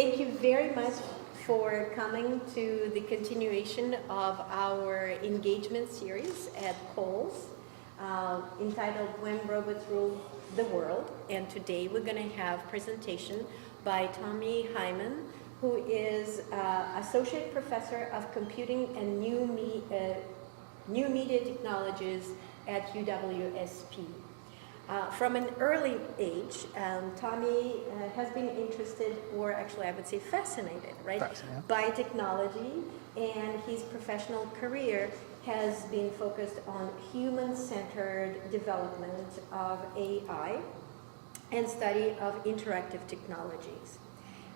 Thank you very much for coming to the continuation of our engagement series at Coles, entitled When Robots Rule the World. And today we're going to have a presentation by Tomi Heimonen, who is Associate Professor of Computing and New Media Technologies at UWSP. From an early age, Tomi has been interested, or actually I would say fascinated, right, by technology, and his professional career has been focused on human-centered development of AI and study of interactive technologies.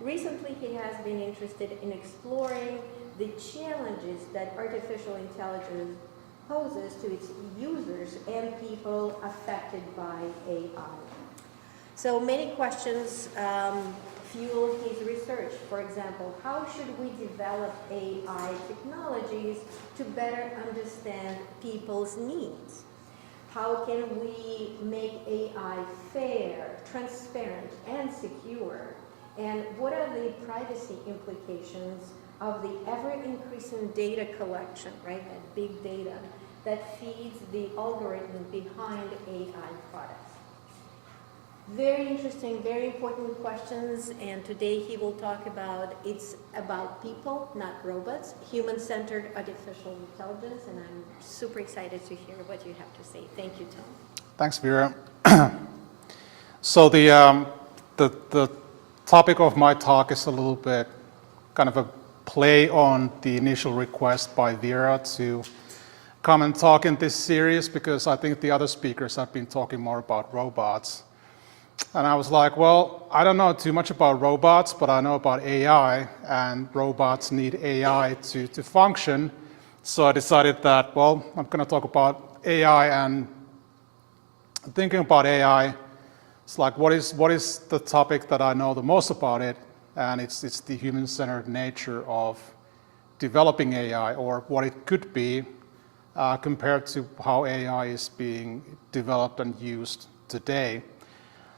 Recently, he has been interested in exploring the challenges that artificial intelligence poses to its users and people affected by AI. So many questions fuel his research. For example, how should we develop AI technologies to better understand people's needs? How can we make AI fair, transparent, and secure? And what are the privacy implications of the ever-increasing data collection, right, that big data that feeds the algorithm behind AI products? Very interesting, very important questions, and today he will talk about, it's about people, not robots, human-centered artificial intelligence, and I'm super excited to hear what you have to say. Thank you, Tom. Thanks, Vera. So the topic of my talk is a little bit kind of a play on the initial request by Vera to come and talk in this series, because I think the other speakers have been talking more about robots. And I was like, well, I don't know too much about robots, but I know about AI, and robots need AI to function. So I decided that, well, I'm going to talk about AI, and thinking about AI, it's like, what is the topic that I know the most about it? And it's the human-centered nature of developing AI, or what it could be compared to how AI is being developed and used today.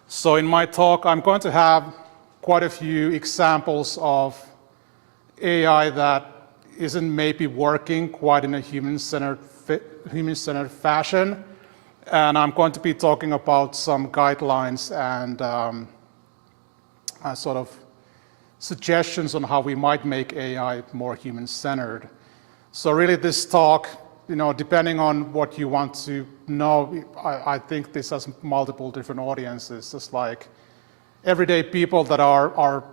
So in my talk, I'm going to have quite a few examples of AI that isn't maybe working quite in a human-centered fashion. And I'm going to be talking about some guidelines and sort of suggestions on how we might make AI more human-centered. So really this talk, depending on what you want to know, I think this has multiple different audiences. Just like everyday people that are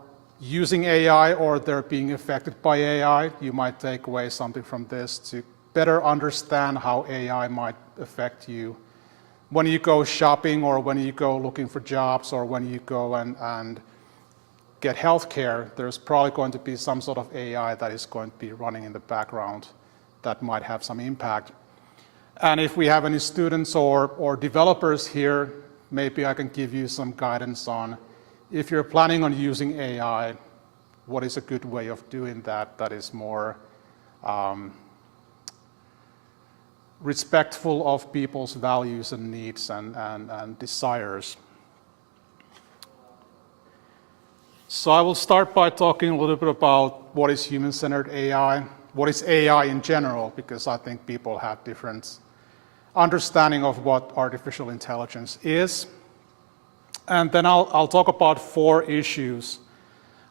using AI or they're being affected by AI, you might take away something from this to better understand how AI might affect you when you go shopping, or when you go looking for jobs, or when you go and get healthcare. There's probably going to be some sort of AI that is going to be running in the background that might have some impact. And if we have any students or developers here, maybe I can give you some guidance on, if you're planning on using AI, what is a good way of doing that is more respectful of people's values and needs and desires. So I will start by talking a little bit about what is human-centered AI, what is AI in general, because I think people have different understanding of what artificial intelligence is. And then I'll talk about 4 issues.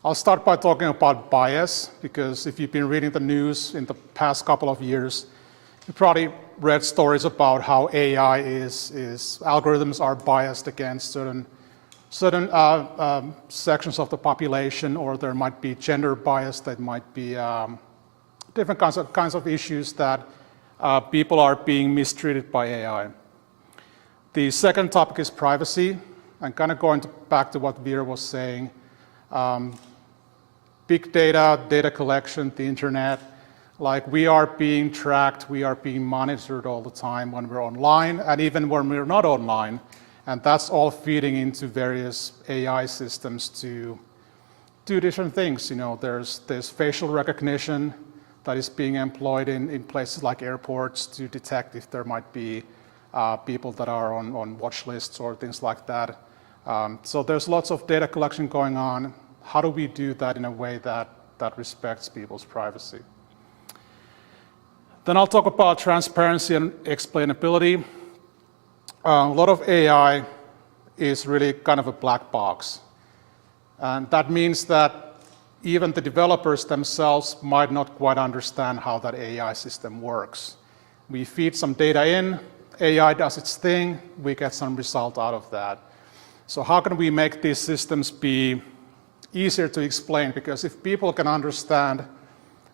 I'll start by talking about bias, because if you've been reading the news in the past couple of years, you probably read stories about how AI algorithms are biased against certain sections of the population, or there might be gender bias, that might be different kinds of issues that people are being mistreated by AI. The second topic is privacy. I'm kind of going back to what Vera was saying. Big data, data collection, the internet, like we are being tracked, we are being monitored all the time when we're online, and even when we're not online. And that's all feeding into various AI systems to do different things. There's facial recognition that is being employed in places like airports to detect if there might be people that are on watch lists or things like that. So there's lots of data collection going on. how do we do that in a way that respects people's privacy? Then I'll talk about transparency and explainability. A lot of AI is really kind of a black box. And that means that even the developers themselves might not quite understand how that AI system works. We feed some data in, AI does its thing, we get some result out of that. So how can we make these systems be easier to explain? Because if people can understand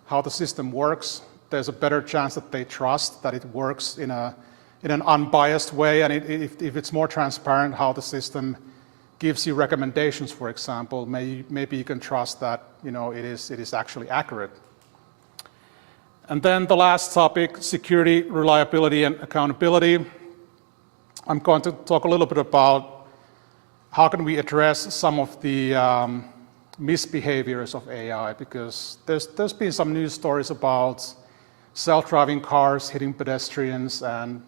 how the system works, there's a better chance that they trust that it works in an unbiased way, and if it's more transparent how the system gives you recommendations, for example, maybe you can trust that it is actually accurate. And then the last topic, security, reliability, and accountability. I'm going to talk a little bit about how can we address some of the misbehaviors of AI, because there's been some news stories about self-driving cars hitting pedestrians, and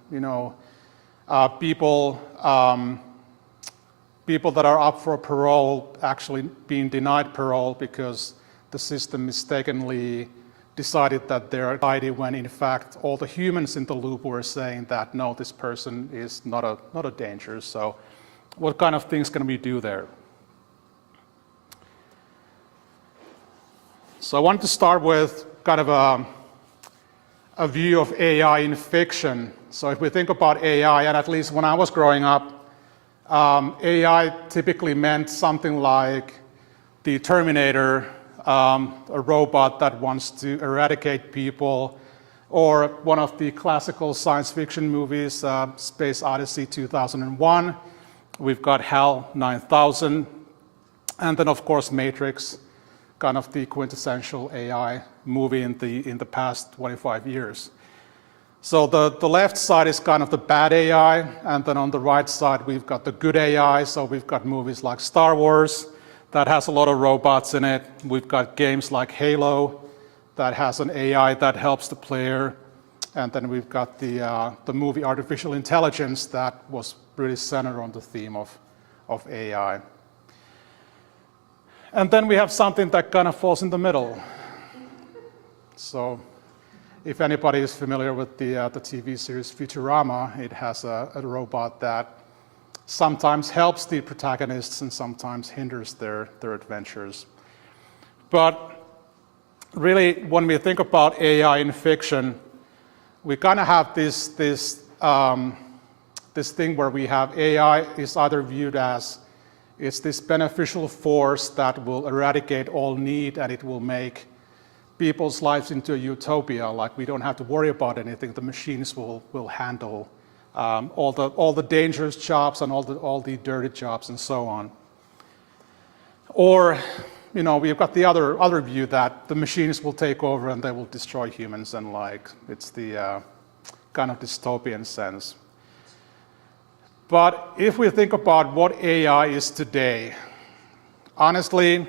people that are up for parole actually being denied parole because the system mistakenly decided that they're guilty, when in fact all the humans in the loop were saying that no, this person is not a danger. So what kind of things can we do there? So I wanted to start with kind of a view of AI in fiction. So if we think about AI, and at least when I was growing up, AI typically meant something like the Terminator, a robot that wants to eradicate people, or one of the classical science fiction movies, Space Odyssey 2001. We've got HAL 9000, and then of course Matrix, kind of the quintessential AI movie in the past 25 years. So the left side is kind of the bad AI, and then on the right side we've got the good AI. So we've got movies like Star Wars that has a lot of robots in it. We've got games like Halo that has an AI that helps the player. And then we've got the movie Artificial Intelligence that was really centered on the theme of AI. And then we have something that kind of falls in the middle. So if anybody is familiar with the TV series Futurama, it has a robot that sometimes helps the protagonists and sometimes hinders their adventures. But really, when we think about AI in fiction, we kind of have this thing where we have AI is either viewed as it's this beneficial force that will eradicate all need, and it will make people's lives into a utopia. Like, we don't have to worry about anything. The machines will handle all the dangerous jobs and all the dirty jobs and so on. Or, we've got the other view that the machines will take over and they will destroy humans, and it's the kind of dystopian sense. But if we think about what AI is today, honestly,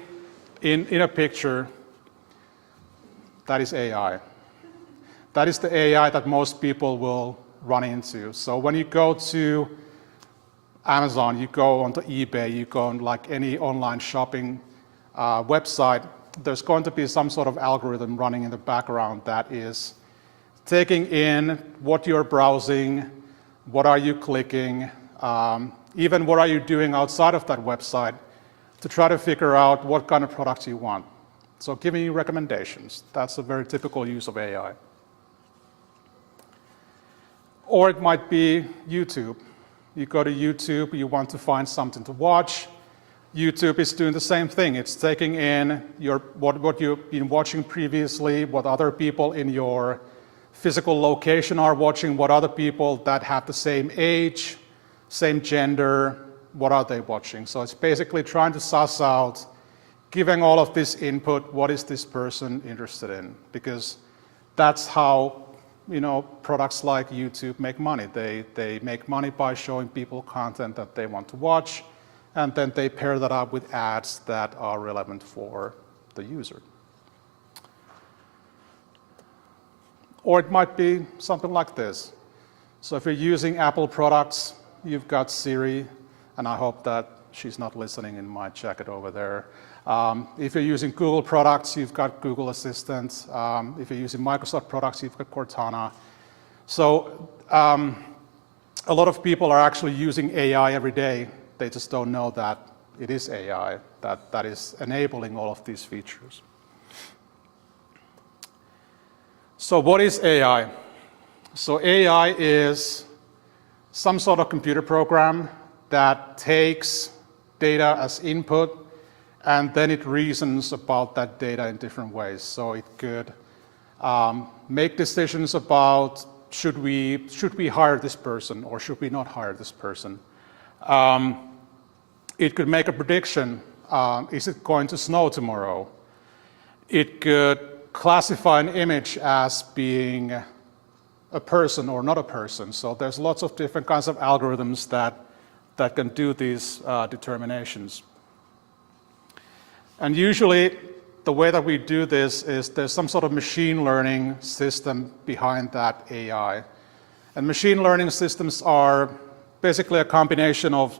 in a picture, that is AI. That is the AI that most people will run into. So when you go to Amazon, you go onto eBay, you go on any online shopping website, there's going to be some sort of algorithm running in the background that is taking in what you're browsing, what are you clicking, even what are you doing outside of that website, to try to figure out what kind of products you want. So giving you recommendations. That's a very typical use of AI. Or it might be YouTube. You go to YouTube, you want to find something to watch. YouTube is doing the same thing. It's taking in what you've been watching previously, what other people in your physical location are watching, what other people that have the same age, same gender, what are they watching? So it's basically trying to suss out, giving all of this input, what is this person interested in? Because that's how products like YouTube make money. They make money by showing people content that they want to watch, and then they pair that up with ads that are relevant for the user. Or it might be something like this. So if you're using Apple products, you've got Siri, and I hope that she's not listening in my jacket over there. If you're using Google products, you've got Google Assistant. If you're using Microsoft products, you've got Cortana. So a lot of people are actually using AI every day. They just don't know that it is AI that is enabling all of these features. So what is AI? So AI is some sort of computer program that takes data as input and then it reasons about that data in different ways. So it could make decisions about should we hire this person or should we not hire this person. It could make a prediction, is it going to snow tomorrow? It could classify an image as being a person or not a person. So there's lots of different kinds of algorithms that can do these determinations. And usually the way that we do this is there's some sort of machine learning system behind that AI. And machine learning systems are basically a combination of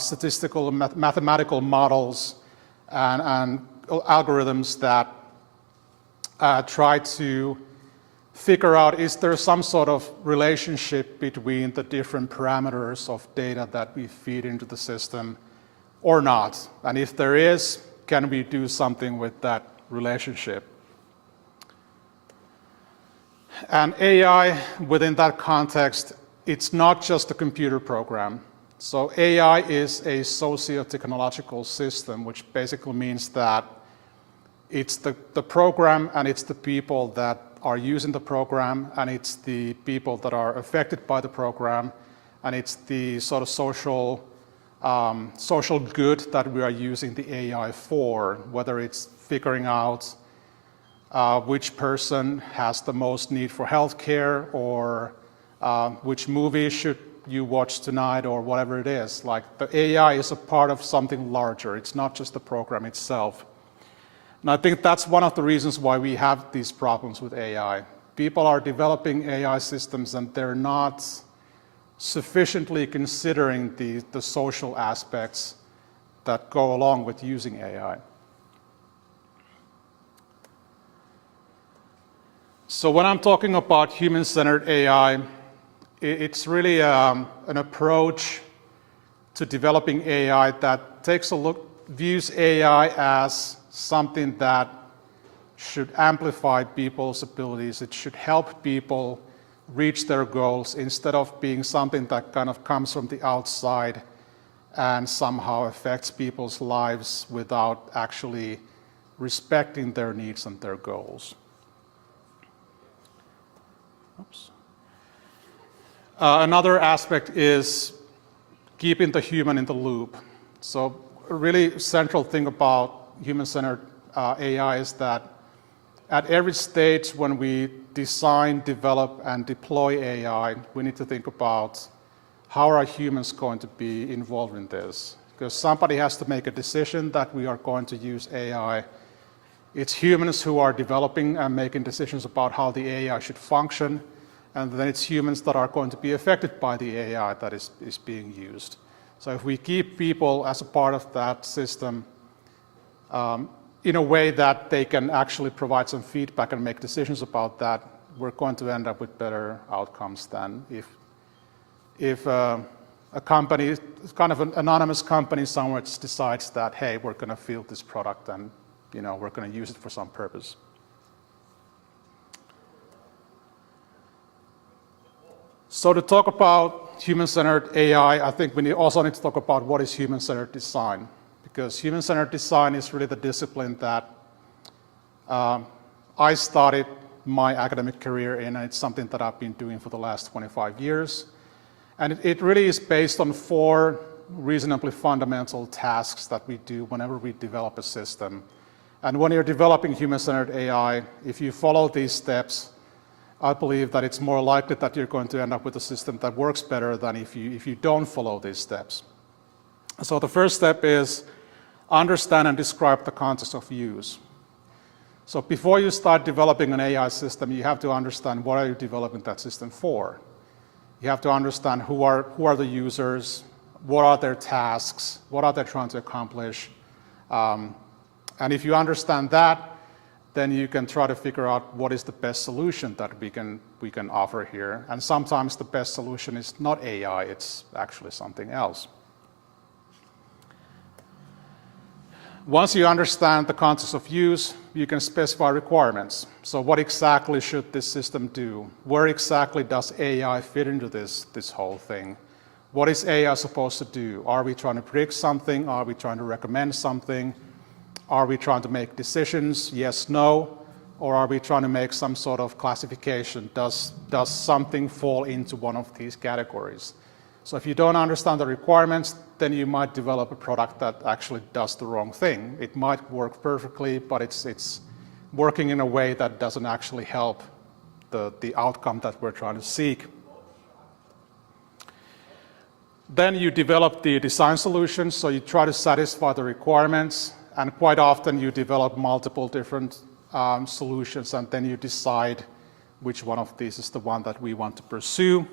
statistical and mathematical models and algorithms that try to figure out is there some sort of relationship between the different parameters of data that we feed into the system or not. And if there is, can we do something with that relationship? And AI, within that context, it's not just a computer program. So AI is a socio-technological system, which basically means that it's the program and it's the people that are using the program and it's the people that are affected by the program and it's the sort of social good that we are using the AI for, whether it's figuring out which person has the most need for healthcare or which movie should you watch tonight or whatever it is. Like the AI is a part of something larger. It's not just the program itself. And I think that's one of the reasons why we have these problems with AI. People are developing AI systems and they're not sufficiently considering the social aspects that go along with using AI. So when I'm talking about human-centered AI, it's really an approach to developing AI that takes a look, views AI as something that should amplify people's abilities. It should help people reach their goals instead of being something that kind of comes from the outside and somehow affects people's lives without actually respecting their needs and their goals. Oops. Another aspect is keeping the human in the loop. So a really central thing about human-centered AI is that at every stage when we design, develop, and deploy AI, we need to think about how are humans going to be involved in this? Because somebody has to make a decision that we are going to use AI. It's humans who are developing and making decisions about how the AI should function, and then it's humans that are going to be affected by the AI that is being used. So if we keep people as a part of that system in a way that they can actually provide some feedback and make decisions about that, we're going to end up with better outcomes than if a company, kind of an anonymous company somewhere just decides that, hey, we're going to field this product and we're going to use it for some purpose. So to talk about human-centered AI, I think we also need to talk about what is human-centered design. Because human-centered design is really the discipline that I started my academic career in, and it's something that I've been doing for the last 25 years. And it really is based on 4 reasonably fundamental tasks that we do whenever we develop a system. And when you're developing human-centered AI, if you follow these steps, I believe that it's more likely that you're going to end up with a system that works better than if you don't follow these steps. So the first step is understand and describe the context of use. So before you start developing an AI system, you have to understand what are you developing that system for. You have to understand who are the users, what are their tasks, what are they trying to accomplish. And if you understand that, then you can try to figure out what is the best solution that we can offer here. And sometimes the best solution is not AI, it's actually something else. Once you understand the context of use, you can specify requirements. So what exactly should this system do? Where exactly does AI fit into this whole thing? What is AI supposed to do? Are we trying to predict something? Are we trying to recommend something? Are we trying to make decisions? Yes, no? Or are we trying to make some sort of classification? Does something fall into one of these categories? So if you don't understand the requirements, then you might develop a product that actually does the wrong thing. It might work perfectly, but it's working in a way that doesn't actually help the outcome that we're trying to seek. Then you develop the design solutions, so you try to satisfy the requirements, and quite often you develop multiple different solutions, and then you decide which one of these is the one that we want to pursue.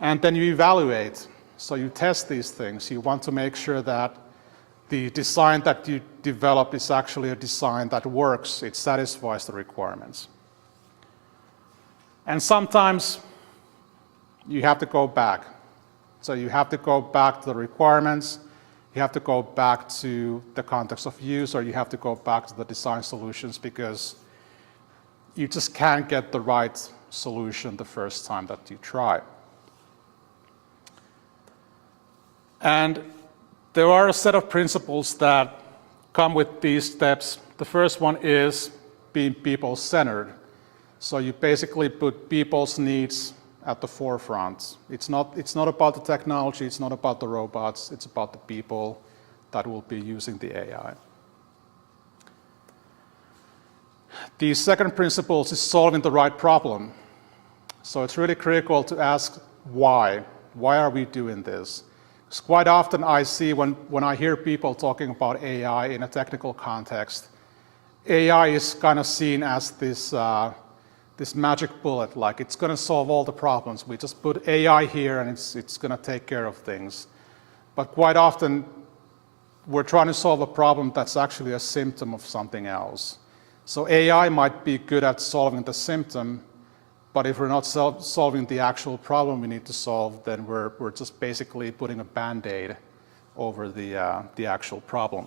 And then you evaluate, so you test these things. You want to make sure that the design that you develop is actually a design that works, it satisfies the requirements. And sometimes you have to go back. So you have to go back to the requirements, you have to go back to the context of use, or you have to go back to the design solutions because you just can't get the right solution the first time that you try. And there are a set of principles that come with these steps. The first one is being people-centered. So you basically put people's needs at the forefront. It's not about the technology, it's not about the robots, it's about the people that will be using the AI. The second principle is solving the right problem. So it's really critical to ask why. Why are we doing this? Because quite often I see when I hear people talking about AI in a technical context, AI is kind of seen as this magic bullet, like it's going to solve all the problems. We just put AI here and it's going to take care of things. But quite often, we're trying to solve a problem that's actually a symptom of something else. So AI might be good at solving the symptom, but if we're not solving the actual problem we need to solve, then we're just basically putting a Band-Aid over the actual problem.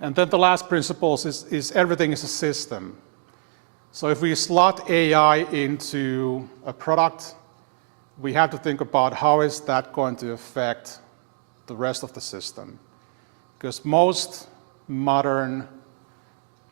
And then the last principle is everything is a system. So if we slot AI into a product, we have to think about how is that going to affect the rest of the system. Because most modern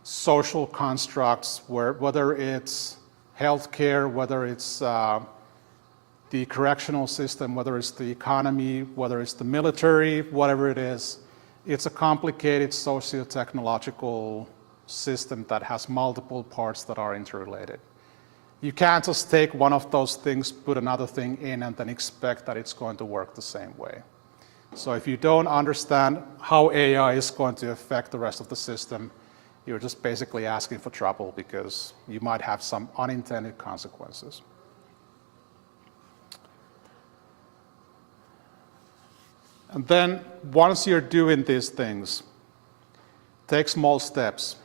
social constructs, whether it's healthcare, whether it's the correctional system, whether it's the economy, whether it's the military, whatever it is, it's a complicated socio-technological system that has multiple parts that are interrelated. You can't just take one of those things, put another thing in, and then expect that it's going to work the same way. So if you don't understand how AI is going to affect the rest of the system, you're just basically asking for trouble because you might have some unintended consequences. And then once you're doing these things, take small steps.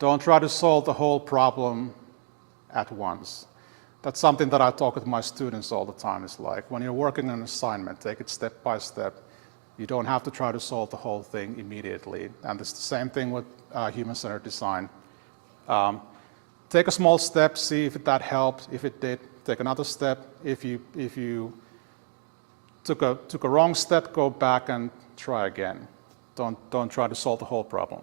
Don't try to solve the whole problem at once. That's something that I talk with my students all the time. It's like when you're working on an assignment, take it step by step. You don't have to try to solve the whole thing immediately. And it's the same thing with human-centered design. Take a small step, see if that helped. If it did, take another step. If you took a wrong step, go back and try again. Don't try to solve the whole problem.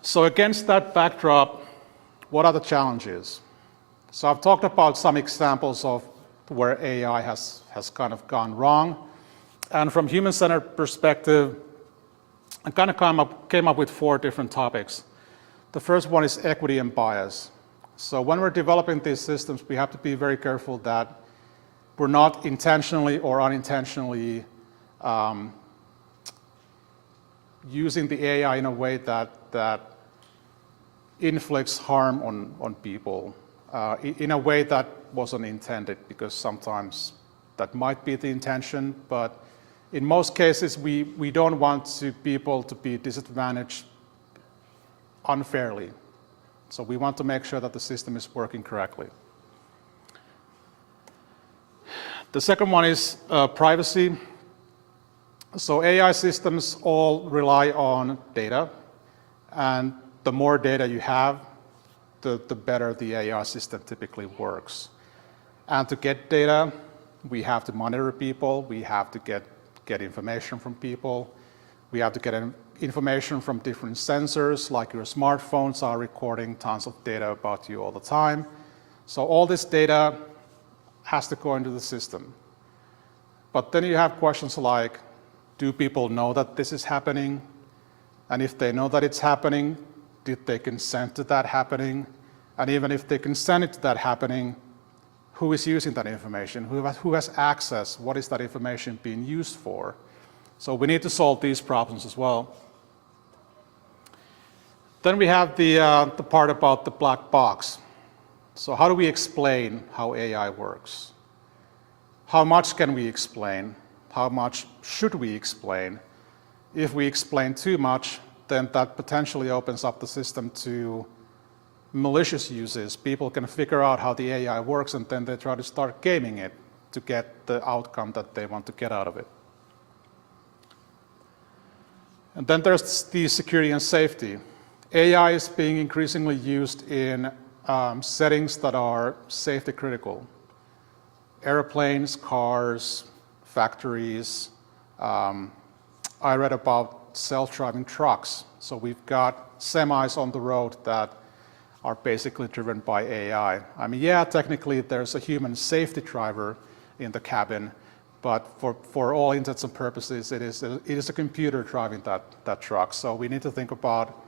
So against that backdrop, what are the challenges? So I've talked about some examples of where AI has kind of gone wrong. And from human-centered perspective, I kind of came up with 4 different topics. The first one is equity and bias. So when we're developing these systems, we have to be very careful that we're not intentionally or unintentionally using the AI in a way that inflicts harm on people. in a way that wasn't intended, because sometimes that might be the intention, but in most cases we don't want people to be disadvantaged unfairly. So we want to make sure that the system is working correctly. The second one is privacy. So AI systems all rely on data, and the more data you have, the better the AI system typically works. And to get data, we have to monitor people, we have to get information from people, we have to get information from different sensors, like your smartphones are recording tons of data about you all the time. So all this data has to go into the system. But then you have questions like, do people know that this is happening? And if they know that it's happening, did they consent to that happening? And even if they consented to that happening, who is using that information? Who has access? What is that information being used for? So we need to solve these problems as well. Then we have the part about the black box. So how do we explain how AI works? How much can we explain? How much should we explain? If we explain too much, then that potentially opens up the system to malicious uses. People can figure out how the AI works, and then they try to start gaming it to get the outcome that they want to get out of it. And then there's the security and safety. AI is being increasingly used in settings that are safety critical. Airplanes, cars, factories. I read about self-driving trucks. So we've got semis on the road that are basically driven by AI. I mean, yeah, technically there's a human safety driver in the cabin, but for all intents and purposes, it is a computer driving that truck. So we need to think about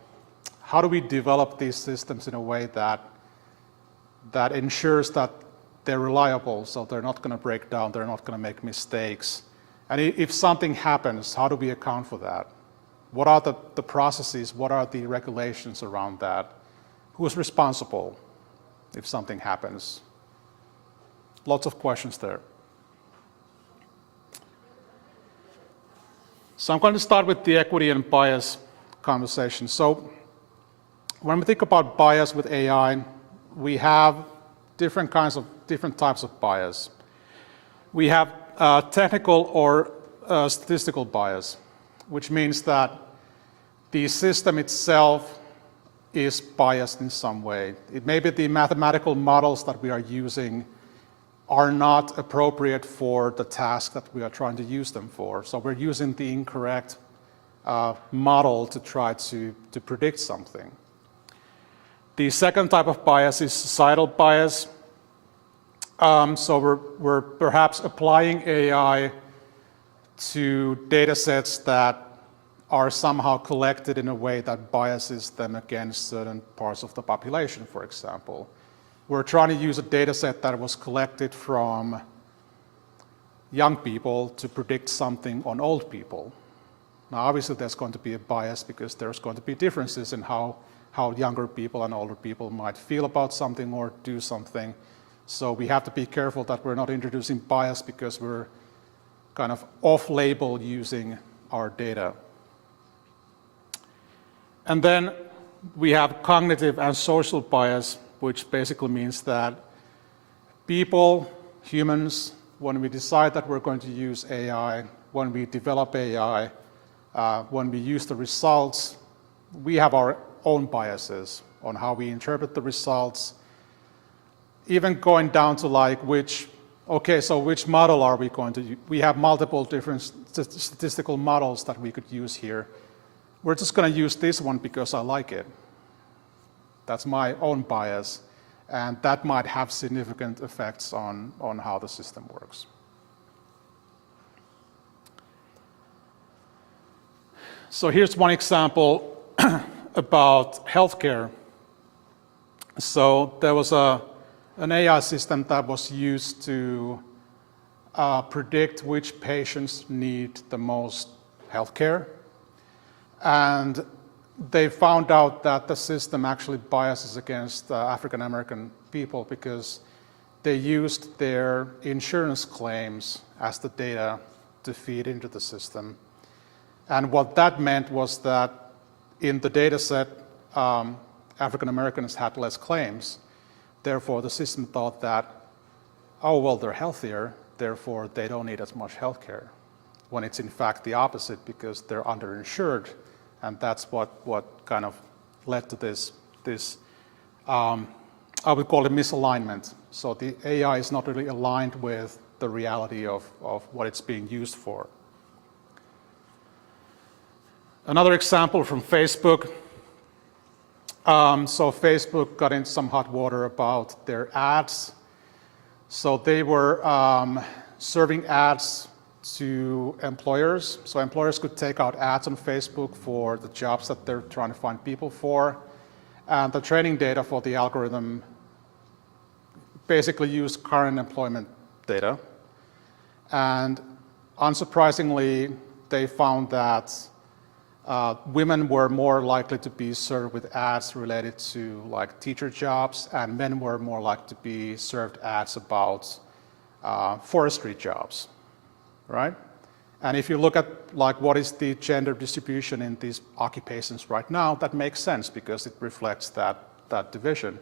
how do we develop these systems in a way that ensures that they're reliable, so they're not going to break down, they're not going to make mistakes. And if something happens, how do we account for that? What are the processes? What are the regulations around that? Who is responsible if something happens? Lots of questions there. So I'm going to start with the equity and bias conversation. So when we think about bias with AI, we have different types of bias. We have technical or statistical bias, which means that the system itself is biased in some way. It may be the mathematical models that we are using are not appropriate for the task that we are trying to use them for. So we're using the incorrect model to try to predict something. The second type of bias is societal bias. So we're perhaps applying AI to data sets that are somehow collected in a way that biases them against certain parts of the population, for example. We're trying to use a data set that was collected from young people to predict something on old people. Now, obviously, there's going to be a bias because there's going to be differences in how younger people and older people might feel about something or do something. So we have to be careful that we're not introducing bias because we're kind of off-label using our data. And then we have cognitive and social bias, which basically means that people, humans, when we decide that we're going to use AI, when we develop AI, when we use the results, we have our own biases on how we interpret the results, even going down to like which model are we going to use? We have multiple different statistical models that we could use here. We're just going to use this one because I like it. That's my own bias, and that might have significant effects on how the system works. So here's one example about healthcare. So there was an AI system that was used to predict which patients need the most healthcare. And they found out that the system actually biases against African American people because they used their insurance claims as the data to feed into the system. And what that meant was that in the data set, African Americans had less claims. Therefore, the system thought that, oh, well, they're healthier, therefore they don't need as much health care, when it's in fact the opposite because they're underinsured. And that's what kind of led to this I would call it misalignment. So the AI is not really aligned with the reality of what it's being used for. Another example from Facebook. So Facebook got into some hot water about their ads. So they were serving ads to employers. So employers could take out ads on Facebook for the jobs that they're trying to find people for. And the training data for the algorithm basically used current employment data. And unsurprisingly, they found that women were more likely to be served with ads related to like teacher jobs, and men were more likely to be served ads about forestry jobs, right? And if you look at like what is the gender distribution in these occupations right now, that makes sense because it reflects that division.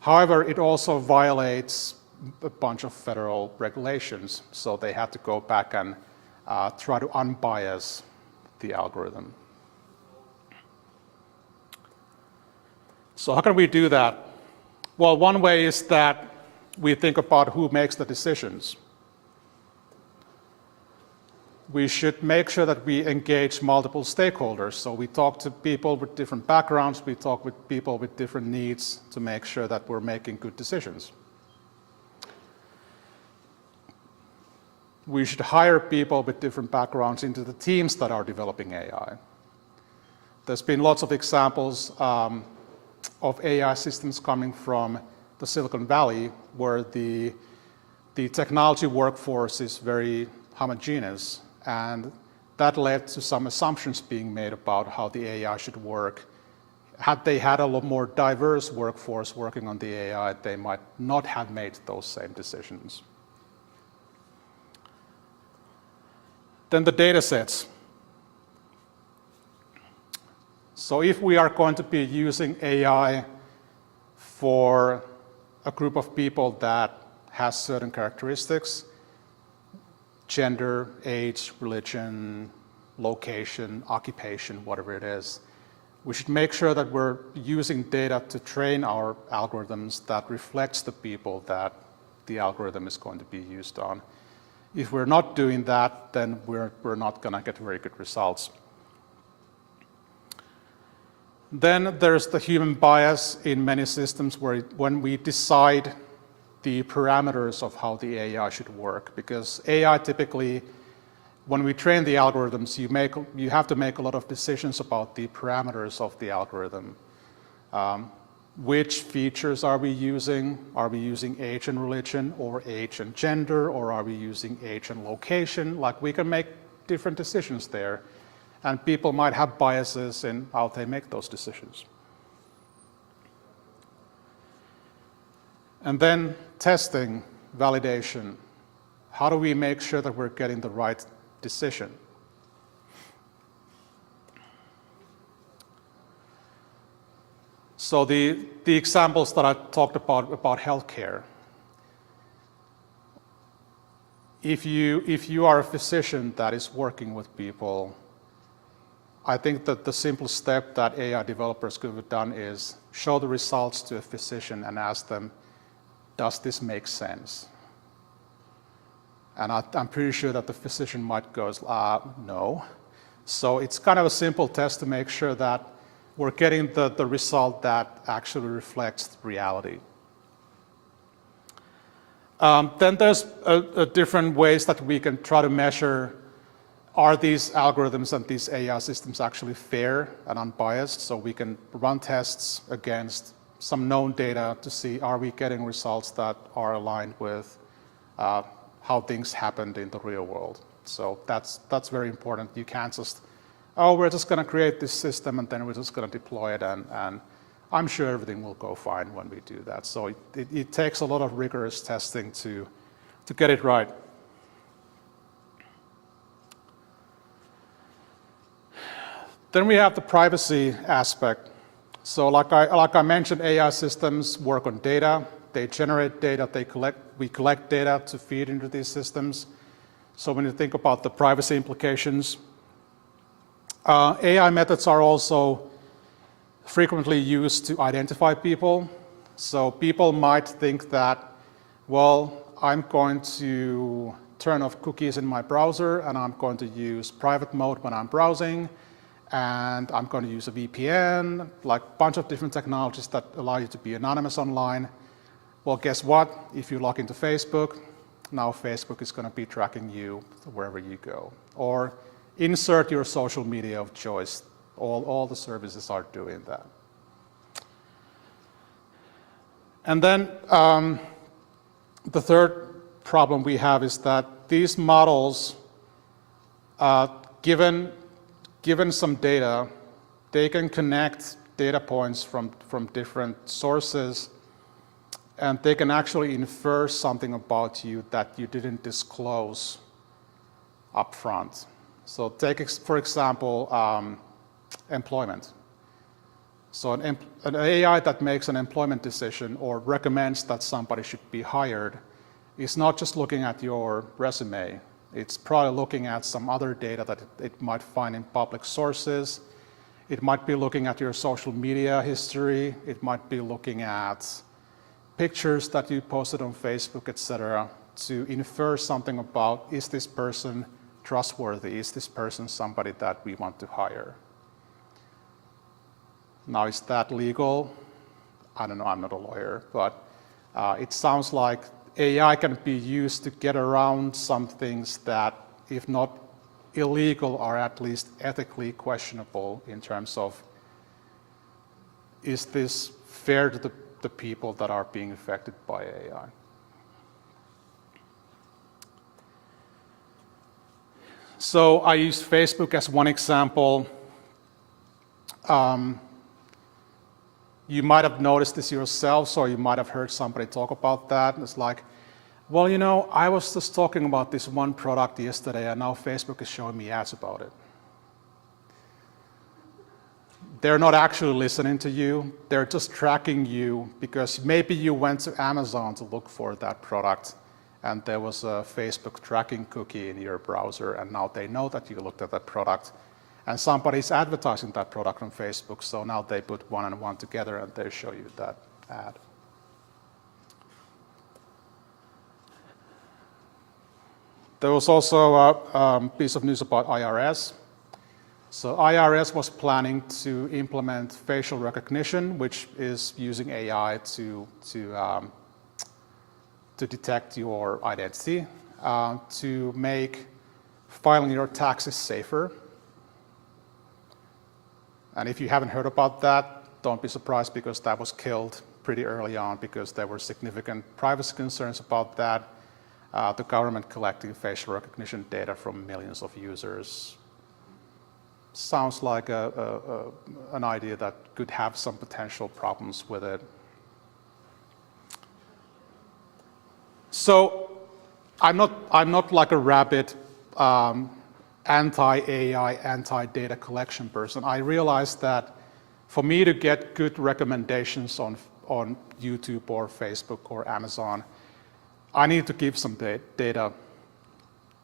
However, it also violates a bunch of federal regulations, so they had to go back and try to unbias the algorithm. So how can we do that? Well, one way is that we think about who makes the decisions. We should make sure that we engage multiple stakeholders. So we talk to people with different backgrounds, we talk with people with different needs to make sure that we're making good decisions. We should hire people with different backgrounds into the teams that are developing AI. There's been lots of examples of AI systems coming from the Silicon Valley where the technology workforce is very homogeneous, and that led to some assumptions being made about how the AI should work. Had they had a lot more diverse workforce working on the AI, they might not have made those same decisions. Then the data sets. So if we are going to be using AI for a group of people that has certain characteristics, gender, age, religion, location, occupation, whatever it is, we should make sure that we're using data to train our algorithms that reflects the people that the algorithm is going to be used on. If we're not doing that, then we're not going to get very good results. Then there's the human bias in many systems where when we decide the parameters of how the AI should work, because AI typically, when we train the algorithms, you have to make a lot of decisions about the parameters of the algorithm. Which features are we using? Are we using age and religion, or age and gender, or are we using age and location? Like, we can make different decisions there, and people might have biases in how they make those decisions. And then testing, validation. How do we make sure that we're getting the right decision? So the examples that I talked about healthcare. If you are a physician that is working with people, I think that the simple step that AI developers could have done is show the results to a physician and ask them, does this make sense? And I'm pretty sure that the physician might go, no. So it's kind of a simple test to make sure that we're getting the result that actually reflects reality. Then there's different ways that we can try to measure, are these algorithms and these AI systems actually fair and unbiased? So we can run tests against some known data to see, are we getting results that are aligned with how things happened in the real world? So that's very important. You can't just oh, we're just going to create this system and then we're just going to deploy it, and I'm sure everything will go fine when we do that. So it takes a lot of rigorous testing to get it right. Then we have the privacy aspect. So like I mentioned, AI systems work on data. They generate data, we collect data to feed into these systems. So when you think about the privacy implications, AI methods are also frequently used to identify people. So people might think that, well, I'm going to turn off cookies in my browser and I'm going to use private mode when I'm browsing, and I'm going to use a VPN, like a bunch of different technologies that allow you to be anonymous online. Well, guess what? If you log into Facebook, now Facebook is going to be tracking you wherever you go. Or insert your social media of choice. All the services are doing that. And then the third problem we have is that these models, given some data, they can connect data points from different sources, and they can actually infer something about you that you didn't disclose up front. So take, for example, employment. So an AI that makes an employment decision or recommends that somebody should be hired is not just looking at your resume. It's probably looking at some other data that it might find in public sources. It might be looking at your social media history. It might be looking at pictures that you posted on Facebook, etc., to infer something about, is this person trustworthy? Is this person somebody that we want to hire? Now, is that legal? I don't know, I'm not a lawyer, but it sounds like AI can be used to get around some things that, if not illegal, are at least ethically questionable in terms of, is this fair to the people that are being affected by AI? So I use Facebook as one example. You might have noticed this yourselves, or you might have heard somebody talk about that. It's like, well, you know, I was just talking about this one product yesterday, and now Facebook is showing me ads about it. They're not actually listening to you. They're just tracking you because maybe you went to Amazon to look for that product, and there was a Facebook tracking cookie in your browser, and now they know that you looked at that product. And somebody's advertising that product on Facebook, so now they put one and one together and they show you that ad. There was also a piece of news about IRS. So IRS was planning to implement facial recognition, which is using AI to detect your identity, to make filing your taxes safer. And if you haven't heard about that, don't be surprised, because that was killed pretty early on because there were significant privacy concerns about that. The government collecting facial recognition data from millions of users sounds like an idea that could have some potential problems with it. So I'm not like a rabid anti-AI, anti-data collection person. I realized that for me to get good recommendations on YouTube or Facebook or Amazon, I need to give some data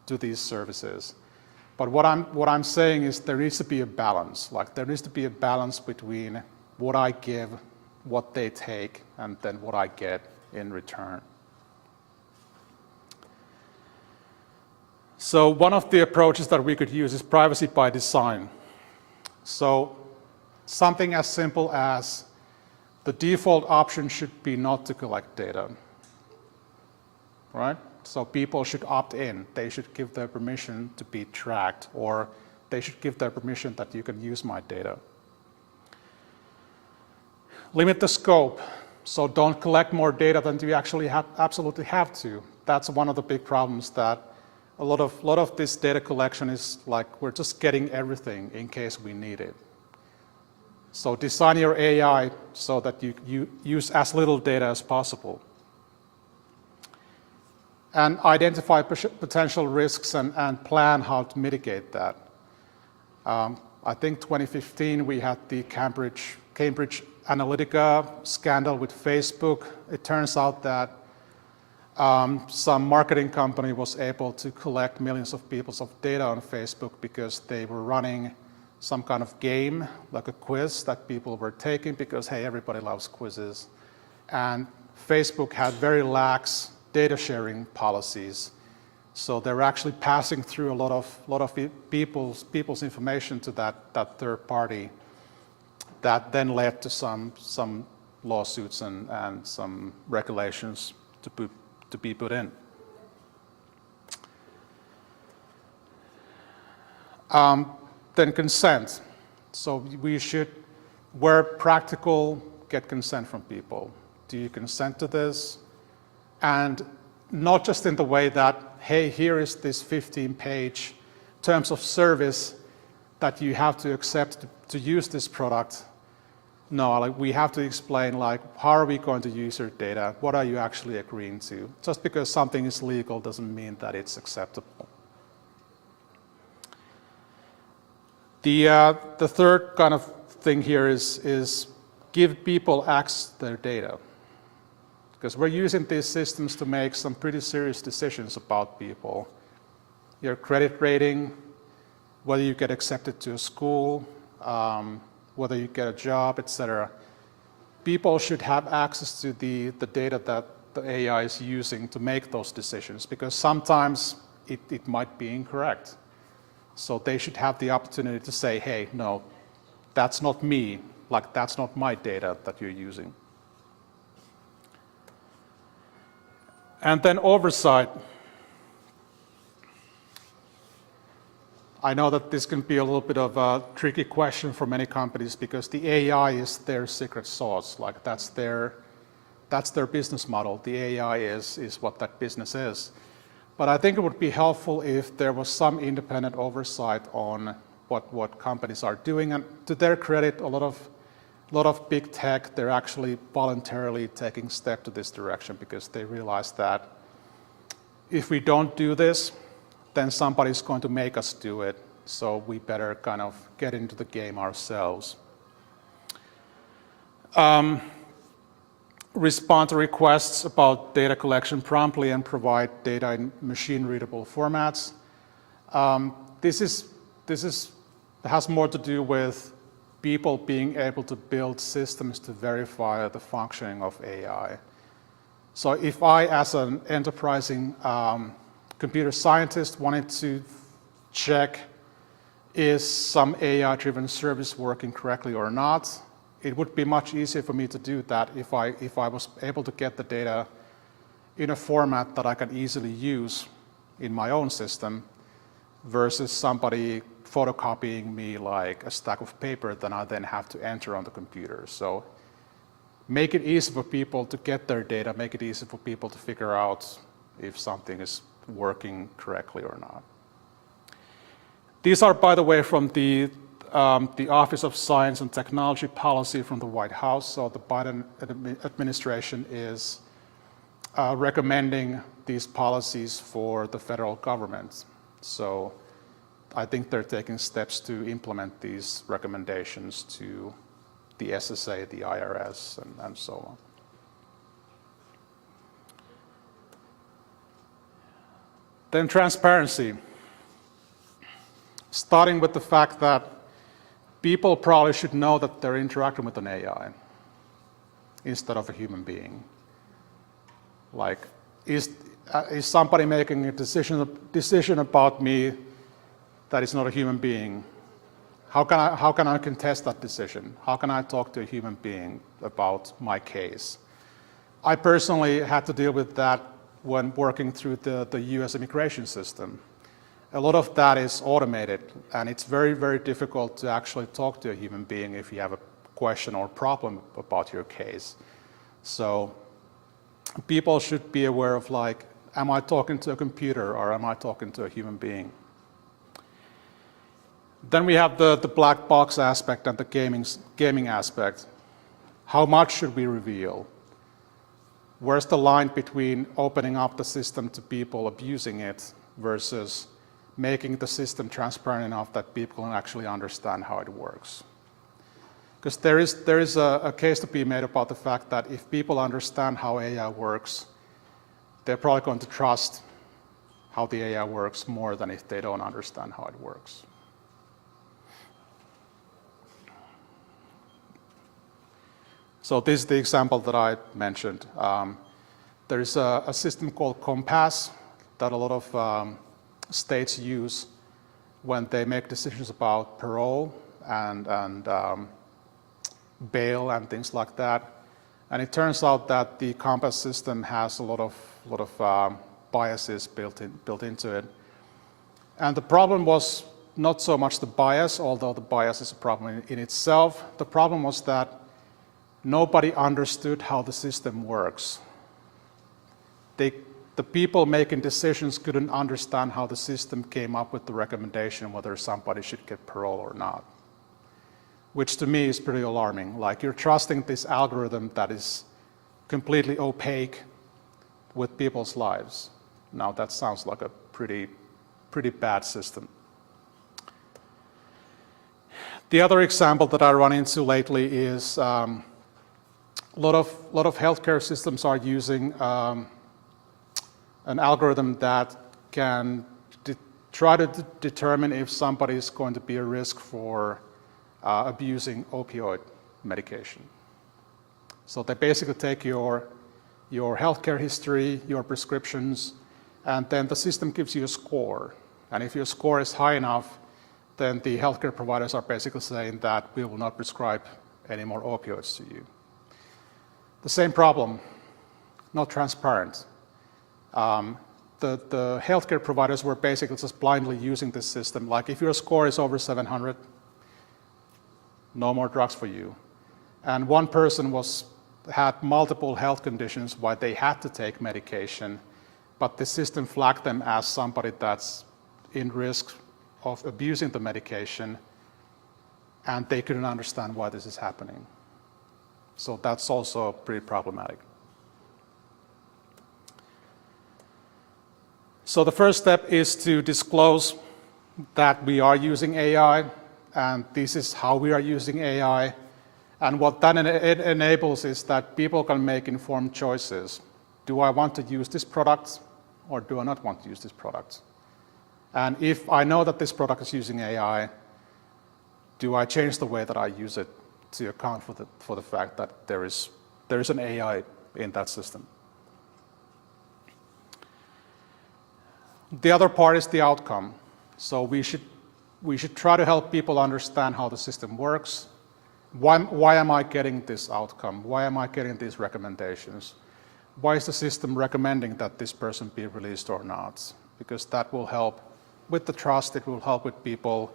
to these services. But what I'm saying is there needs to be a balance. Like, there needs to be a balance between what I give, what they take, and then what I get in return. So one of the approaches that we could use is privacy by design. So something as simple as the default option should be not to collect data, right? So people should opt in. They should give their permission to be tracked, or they should give their permission that you can use my data. Limit the scope. So don't collect more data than you actually absolutely have to. That's one of the big problems that a lot of this data collection is like we're just getting everything in case we need it. So design your AI so that you use as little data as possible. And identify potential risks and plan how to mitigate that. I think 2015 we had the Cambridge Analytica scandal with Facebook. It turns out that some marketing company was able to collect millions of people's data on Facebook because they were running some kind of game, like a quiz that people were taking because, hey, everybody loves quizzes. And Facebook had very lax data sharing policies. So they're actually passing through a lot of people's information to that third party that then led to some lawsuits and some regulations to be put in. Then consent. So we should, where practical, get consent from people. Do you consent to this? And not just in the way that, hey, here is this 15-page terms of service that you have to accept to use this product. No, like we have to explain, like, how are we going to use your data? What are you actually agreeing to? Just because something is legal doesn't mean that it's acceptable. The third kind of thing here is give people access to their data. Because we're using these systems to make some pretty serious decisions about people. Your credit rating, whether you get accepted to a school, whether you get a job, etc. People should have access to the data that the AI is using to make those decisions, because sometimes it might be incorrect. So they should have the opportunity to say, hey, no, that's not me, like that's not my data that you're using. And then oversight. I know that this can be a little bit of a tricky question for many companies because the AI is their secret sauce. Like that's their business model. The AI is what that business is. But I think it would be helpful if there was some independent oversight on what companies are doing. And to their credit, a lot of big tech, they're actually voluntarily taking steps to this direction because they realize that if we don't do this, then somebody's going to make us do it. So we better kind of get into the game ourselves. Respond to requests about data collection promptly and provide data in machine-readable formats. This has more to do with people being able to build systems to verify the functioning of AI. So if I, as an enterprising computer scientist, wanted to check is some AI-driven service working correctly or not, it would be much easier for me to do that if I was able to get the data in a format that I can easily use in my own system versus somebody photocopying me like a stack of paper that I then have to enter on the computer. So make it easy for people to get their data, make it easy for people to figure out if something is working correctly or not. These are, by the way, from the Office of Science and Technology Policy from the White House. So the Biden administration is recommending these policies for the federal government. So I think they're taking steps to implement these recommendations to the SSA, the IRS, and so on. Then transparency. Starting with the fact that people probably should know that they're interacting with an AI instead of a human being. Like, is somebody making a decision about me that is not a human being? How can I contest that decision? How can I talk to a human being about my case? I personally had to deal with that when working through the US immigration system. A lot of that is automated, and it's very, very difficult to actually talk to a human being if you have a question or problem about your case. So people should be aware of like am I talking to a computer or am I talking to a human being? Then we have the black box aspect and the gaming aspect. How much should we reveal? Where's the line between opening up the system to people abusing it versus making the system transparent enough that people can actually understand how it works? Because there is a case to be made about the fact that if people understand how AI works, they're probably going to trust how the AI works more than if they don't understand how it works. So this is the example that I mentioned. There is a system called Compass that a lot of states use when they make decisions about parole and bail and things like that. And it turns out that the Compass system has a lot of biases built into it. And the problem was not so much the bias, although the bias is a problem in itself. The problem was that nobody understood how the system works. The people making decisions couldn't understand how the system came up with the recommendation whether somebody should get parole or not, which to me is pretty alarming. Like, you're trusting this algorithm that is completely opaque with people's lives. Now that sounds like a pretty bad system. The other example that I run into lately is a lot of healthcare systems are using an algorithm that can try to determine if somebody is going to be a risk for abusing opioid medication. So they basically take your healthcare history, your prescriptions, and then the system gives you a score. And if your score is high enough, then the healthcare providers are basically saying that we will not prescribe any more opioids to you. The same problem, not transparent. The healthcare providers were basically just blindly using this system. Like, if your score is over 700, no more drugs for you. And one person had multiple health conditions why they had to take medication, but the system flagged them as somebody that's in risk of abusing the medication, and they couldn't understand why this is happening. So that's also pretty problematic. So the first step is to disclose that we are using AI, and this is how we are using AI. And what that enables is that people can make informed choices. Do I want to use this product, or do I not want to use this product? And if I know that this product is using AI, do I change the way that I use it to account for the fact that there is an AI in that system? The other part is the outcome. So we should try to help people understand how the system works. Why am I getting this outcome? Why am I getting these recommendations? Why is the system recommending that this person be released or not? Because that will help with the trust. It will help with people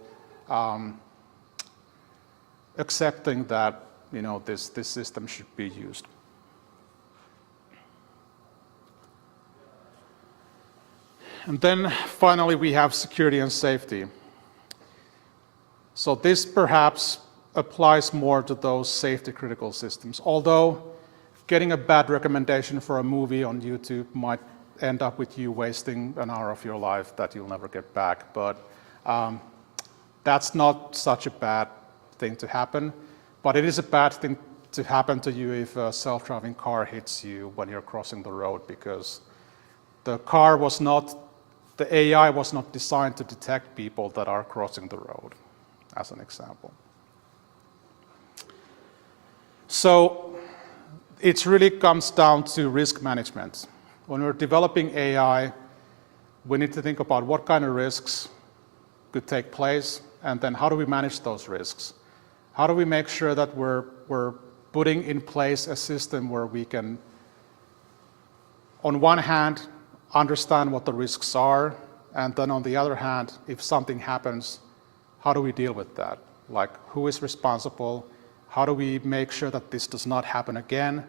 accepting that, you know, this system should be used. And then finally we have security and safety. So this perhaps applies more to those safety critical systems. Although getting a bad recommendation for a movie on YouTube might end up with you wasting an hour of your life that you'll never get back. But that's not such a bad thing to happen. But it is a bad thing to happen to you if a self-driving car hits you when you're crossing the road, because the AI was not designed to detect people that are crossing the road, as an example. So it really comes down to risk management. When we're developing AI, we need to think about what kind of risks could take place, and then how do we manage those risks? How do we make sure that we're putting in place a system where we can, on one hand, understand what the risks are, and then on the other hand, if something happens, how do we deal with that? Like, who is responsible? How do we make sure that this does not happen again?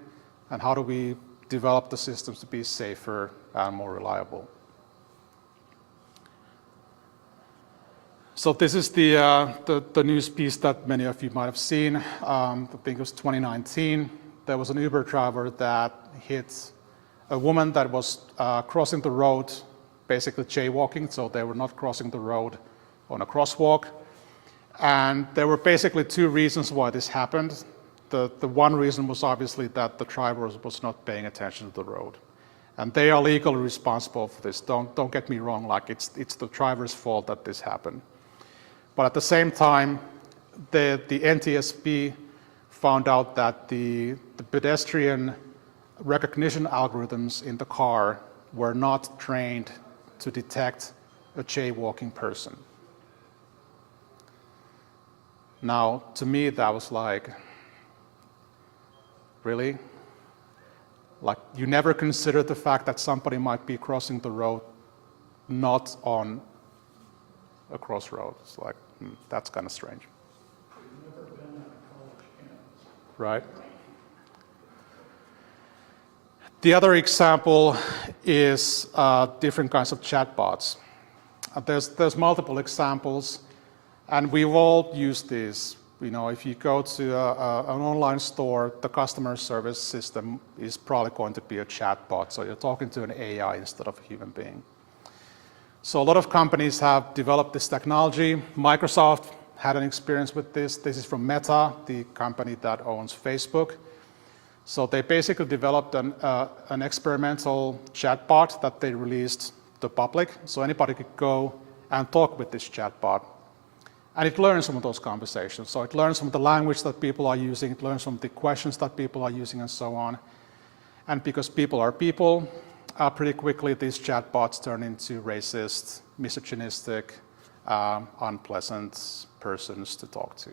And how do we develop the systems to be safer and more reliable. So this is the news piece that many of you might have seen. I think it was 2019. There was an Uber driver that hit a woman that was crossing the road, basically jaywalking, so they were not crossing the road on a crosswalk. And there were basically two reasons why this happened. The one reason was obviously that the driver was not paying attention to the road. And they are legally responsible for this. Don't get me wrong, like it's the driver's fault that this happened. But at the same time, the NTSB found out that the pedestrian recognition algorithms in the car were not trained to detect a jaywalking person. Now, to me, that was like, really? Like, you never consider the fact that somebody might be crossing the road not on a crossroad. It's like, that's kind of strange. You've never been on a college campus. Right. The other example is different kinds of chatbots. There's multiple examples, and we've all used these. You know, if you go to an online store, the customer service system is probably going to be a chatbot, so you're talking to an AI instead of a human being. So a lot of companies have developed this technology. Microsoft had an experience with this. This is from Meta, the company that owns Facebook. So they basically developed an experimental chatbot that they released to the public. So anybody could go and talk with this chatbot. And it learns some of those conversations. So it learns from the language that people are using, it learns from the questions that people are using and so on. And because people are people, pretty quickly these chatbots turn into racist, misogynistic, unpleasant persons to talk to.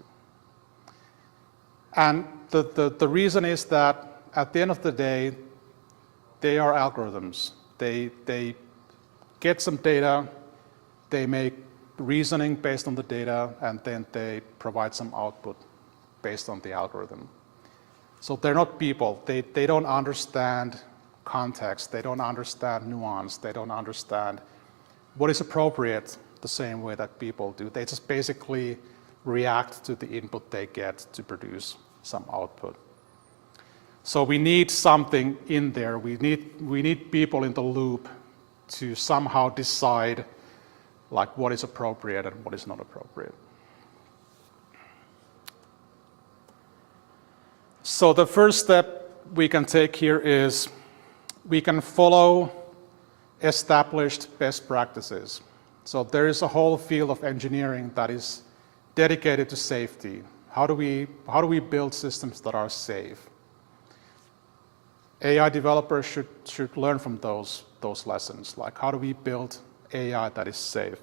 And the reason is that at the end of the day, they are algorithms. They get some data, they make reasoning based on the data, and then they provide some output based on the algorithm. So they're not people. They don't understand context. They don't understand nuance. They don't understand what is appropriate the same way that people do. They just basically react to the input they get to produce some output. So we need something in there. We need people in the loop to somehow decide like what is appropriate and what is not appropriate. So the first step we can take here is we can follow established best practices. So there is a whole field of engineering that is dedicated to safety. How do we build systems that are safe? AI developers should learn from those lessons. Like, how do we build AI that is safe?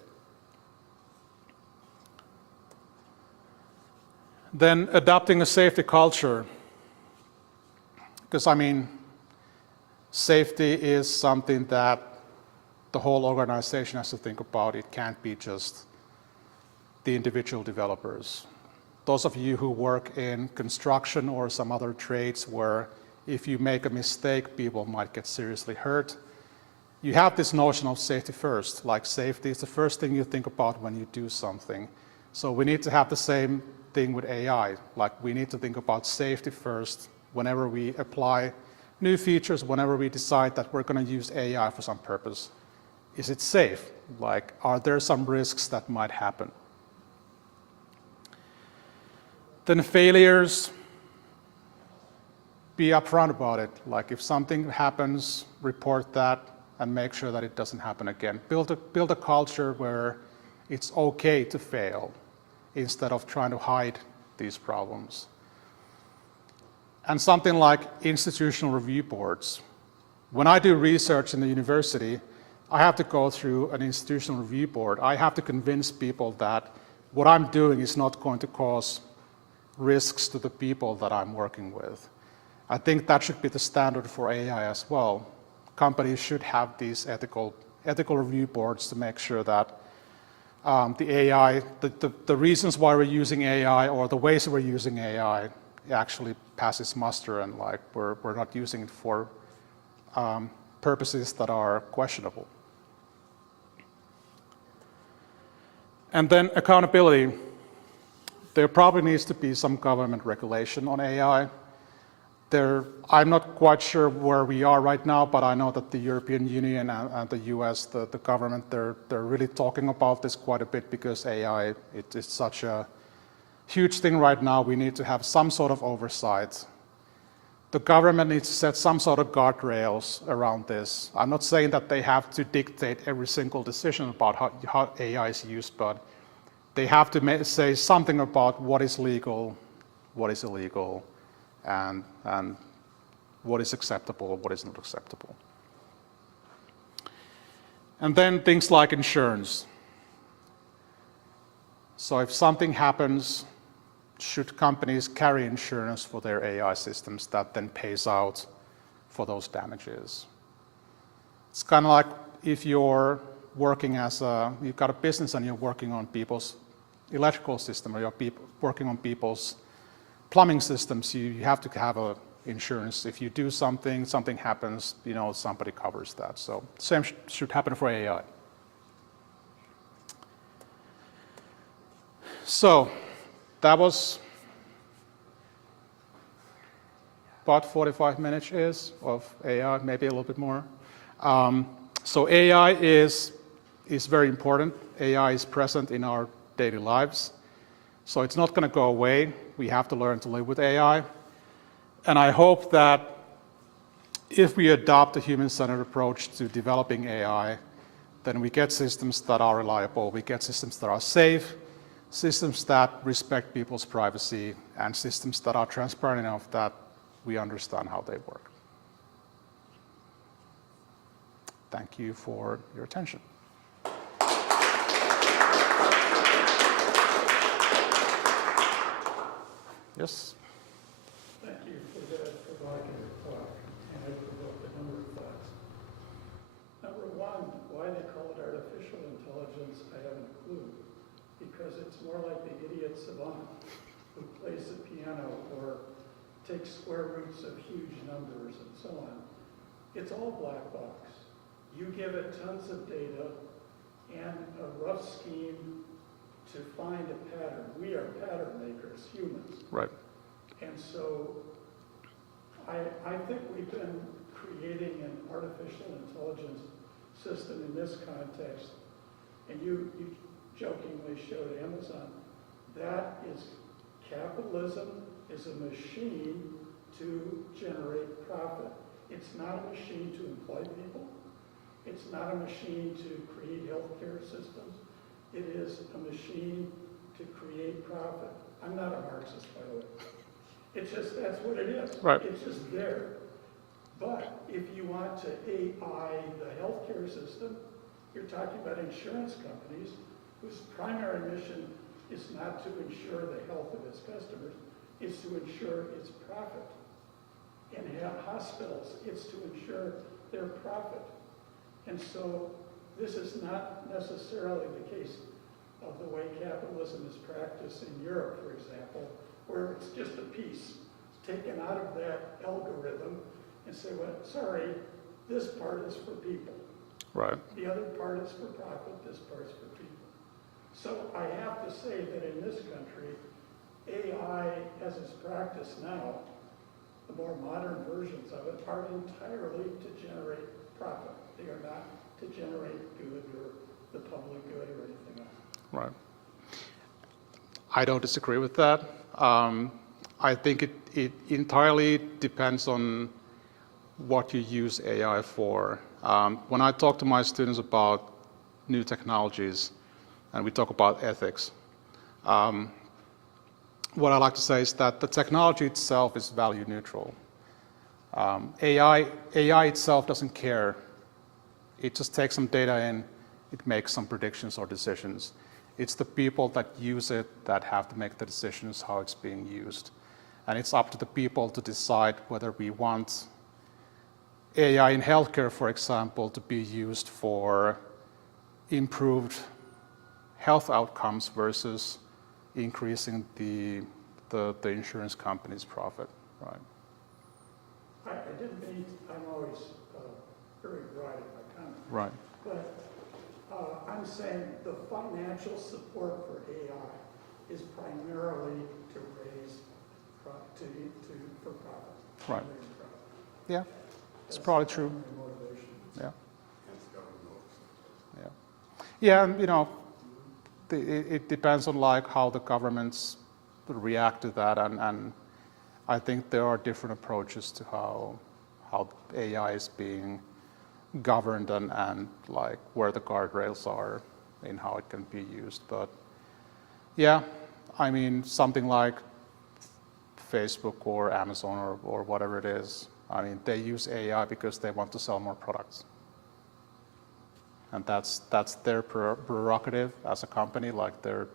Then adopting a safety culture. Because, I mean, safety is something that the whole organization has to think about. It can't be just the individual developers. Those of you who work in construction or some other trades where if you make a mistake, people might get seriously hurt, you have this notion of safety first. Like, safety is the first thing you think about when you do something. So we need to have the same thing with AI. Like, we need to think about safety first whenever we apply new features, whenever we decide that we're going to use AI for some purpose. Is it safe? Like, are there some risks that might happen? Then failures, be upfront about it. Like, if something happens, report that and make sure that it doesn't happen again. Build a culture where it's okay to fail instead of trying to hide these problems. And something like institutional review boards. When I do research in the university, I have to go through an institutional review board. I have to convince people that what I'm doing is not going to cause risks to the people that I'm working with. I think that should be the standard for AI as well. Companies should have these ethical review boards to make sure that the AI, the reasons why we're using AI or the ways we're using AI actually passes muster, and like we're not using it for purposes that are questionable. And then accountability. There probably needs to be some government regulation on AI. I'm not quite sure where we are right now, but I know that the European Union and the US, the government, they're really talking about this quite a bit because AI, it is such a huge thing right now. We need to have some sort of oversight. The government needs to set some sort of guardrails around this. I'm not saying that they have to dictate every single decision about how AI is used, but they have to say something about what is legal, what is illegal, and what is acceptable, what is not acceptable. And then things like insurance. So if something happens, should companies carry insurance for their AI systems that then pays out for those damages? It's kind of like if you're working you've got a business and you're working on people's electrical system, or you're working on people's plumbing systems, you have to have a insurance. If you do something happens, somebody covers that. So same should happen for AI. So that was about 45 minutes of AI, maybe a little bit more. So AI is very important. AI is present in our daily lives. So it's not going to go away. We have to learn to live with AI. And I hope that if we adopt a human-centered approach to developing AI, then we get systems that are reliable, we get systems that are safe, systems that respect people's privacy, and systems that are transparent enough that we understand how they work. Thank you for your attention. Yes? Thank you for that provocative talk, and I provoked a number of thoughts. Number one, why they call it artificial intelligence, I haven't a clue, because it's more like the idiot savant who plays the piano or takes square roots of huge numbers and so on. It's all black box. You give it tons of data and a rough scheme to find a pattern. We are pattern makers, humans. Right. And so I think we've been creating an artificial intelligence system in this context, and you jokingly showed Amazon. That is capitalism is a machine to generate profit. It's not a machine to employ people. It's not a machine to create healthcare systems. It is a machine to create profit. I'm not a Marxist, by the way. It's just, that's what it is. Right. It's just there. But if you want to AI the healthcare system, you're talking about insurance companies whose primary mission is not to ensure the health of its customers, it's to ensure its profit. In hospitals, it's to ensure their profit. And so this is not necessarily the case of the way capitalism is practiced in Europe, for example, where it's just a piece. It's taken out of that algorithm and say, well, sorry, this part is for people. Right. The other part is for profit, this part's for people. So I have to say that in this country, AI as it's practiced now, the more modern versions of it are entirely to generate profit. They are not to generate good or the public good or anything else. Right. I don't disagree with that. I think it entirely depends on what you use AI for. When I talk to my students about new technologies and we talk about ethics, what I like to say is that the technology itself is value neutral. AI itself doesn't care. It just takes some data in, it makes some predictions or decisions. It's the people that use it that have to make the decisions how it's being used. And it's up to the people to decide whether we want AI in healthcare, for example, to be used for improved health outcomes versus increasing the insurance company's profit, right? I didn't mean, I'm always very Right. But I'm saying the financial support for AI is primarily to raise for profit. Right. generating profit. Yeah, it's That's probably true. primary motivation. Yeah. Yeah. Yeah, and it depends on like how the governments react to that, and I think there are different approaches to how AI is being governed and like where the guardrails are in how it can be used. But yeah, I mean something like Facebook or Amazon or whatever it is, I mean they use AI because they want to sell more products. And that's their prerogative as a company. Like their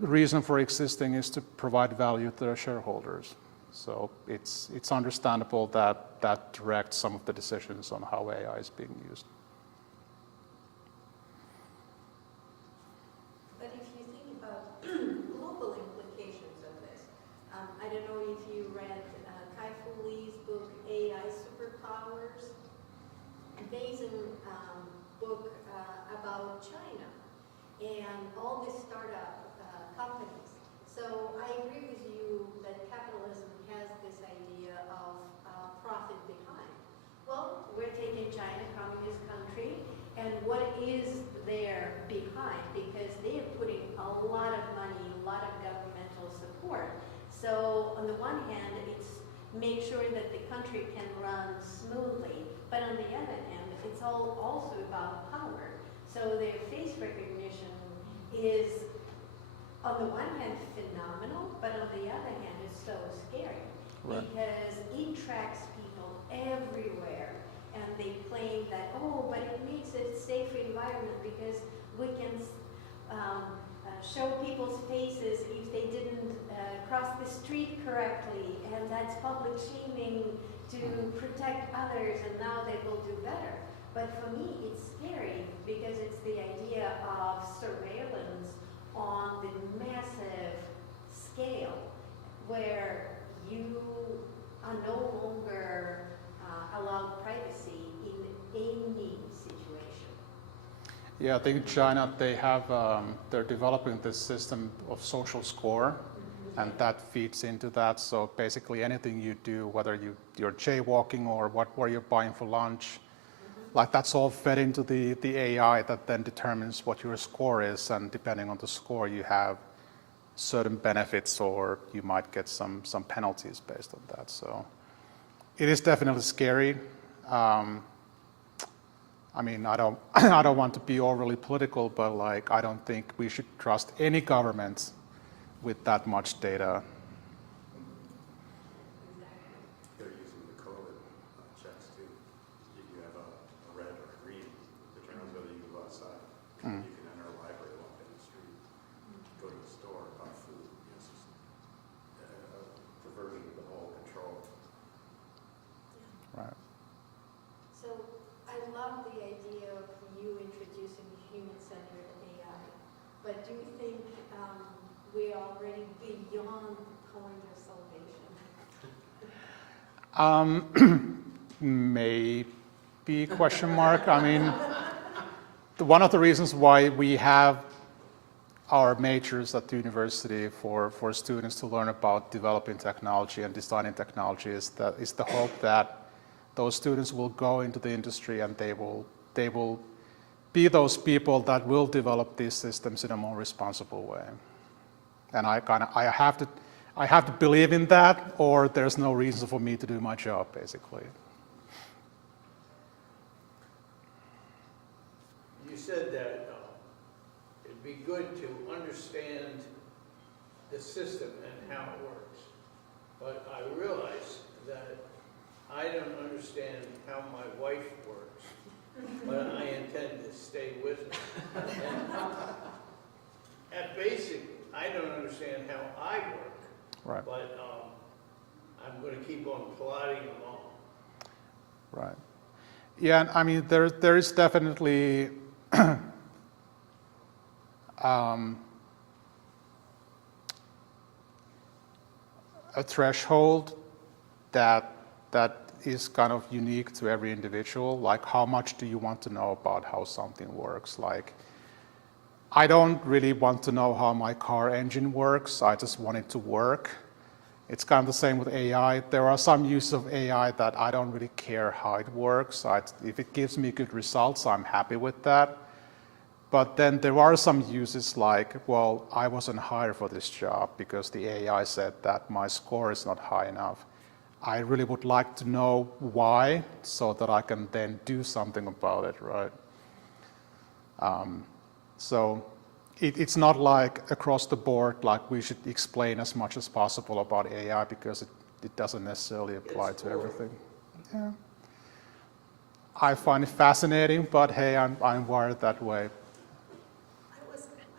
reason for existing is to provide value to their shareholders. So it's understandable that directs some of the decisions on how AI is being used. But if you think about global implications of this, I don't know if you read Kai-Fu Lee's book, AI Superpowers. Amazing book about China and all the startup companies. So I agree with you that capitalism has this idea of profit behind. Well, we're taking China, communist country, and what is there behind? Because they are putting a lot of money, a lot of governmental support. So on the one hand, it's make sure that the country can run smoothly, but on the other hand, it's all also about power. So their face recognition is, on the one hand, phenomenal, but on the other hand, it's so scary. Right. Because it tracks people everywhere, and they claim that, oh, but it makes it a safe environment because we can show people's faces if they didn't cross the street correctly, and that's public shaming to protect others, and now they will do better. But for me, it's scary because it's the idea of surveillance on the massive scale where you are no longer allowed privacy in any situation. Yeah, I think China, they have, they're developing this system of social score, and that feeds into that. So basically anything you do, whether you're jaywalking or where you're buying for lunch, like that's all fed into the AI that then determines what your score is, and depending on the score you have certain benefits or you might get some penalties based on that. So it is definitely scary. I mean, I don't want to be overly political, but like I don't think we should trust any government with that much data. They're using the COVID checks too. If you have a red or a green, it determines whether you go outside. You can enter a library, walk down the street, go to the store, buy food. It's just a perversion of the whole control. Right. So I love the idea of you introducing human-centered AI, but do you think we're already beyond the point of salvation? Maybe question mark. I mean, one of the reasons why we have our majors at the university for students to learn about developing technology and designing technology is the hope that those students will go into the industry and they will be those people that will develop these systems in a more responsible way. And I have to believe in that, or there's no reason for me to do my job, basically. You said that it'd be good to understand the system and how it works. But I realize that I don't understand how my wife works, but I intend to stay with her. And at basic, I don't understand how I work, Right. but I'm going to keep on plodding along. Right. Yeah, and I mean, there is definitely a threshold that is kind of unique to every individual. Like, how much do you want to know about how something works? Like, I don't really want to know how my car engine works. I just want it to work. It's kind of the same with AI. There are some uses of AI that I don't really care how it works. If it gives me good results, I'm happy with that. But then there are some uses like, well, I wasn't hired for this job because the AI said that my score is not high enough. I really would like to know why so that I can then do something about it, right? So it's not like across the board, like we should explain as much as possible about AI because it doesn't necessarily apply to everything. Yeah. I find it fascinating, but hey, I'm wired that way.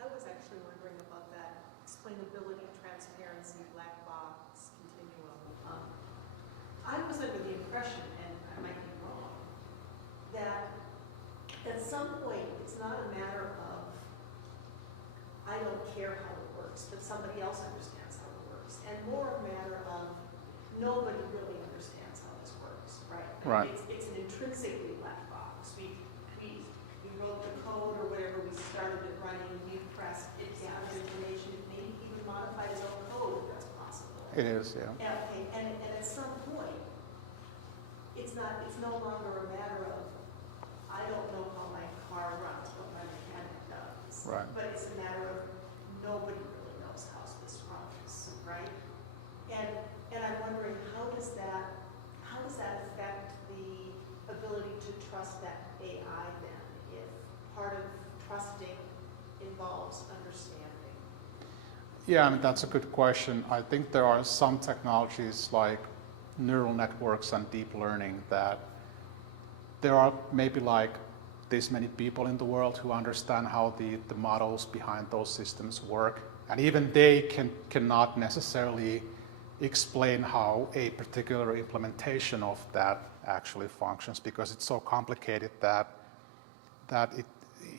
I was actually wondering about that explainability, transparency, black box, continuum. I was under the impression, and I might be wrong, that at some point it's not a matter of I don't care how it works, but somebody else understands how it works, and more a matter of nobody really understands how this works, right? Right. It's an intrinsically black box. We wrote the code or whatever, we started it running, we pressed, it gathered information, maybe even modified its own code if that's possible. It is, yeah. Okay, and at some point, it's no longer a matter of, I don't know how my car runs, what my mechanic does. Right. But it's a matter of nobody really knows how this runs, right? And I'm wondering, how does that affect the ability to trust that AI then, if part of trusting involves understanding? Yeah, I mean, that's a good question. I think there are some technologies like neural networks and deep learning that there are maybe like this many people in the world who understand how the models behind those systems work. And even they cannot necessarily explain how a particular implementation of that actually functions because it's so complicated that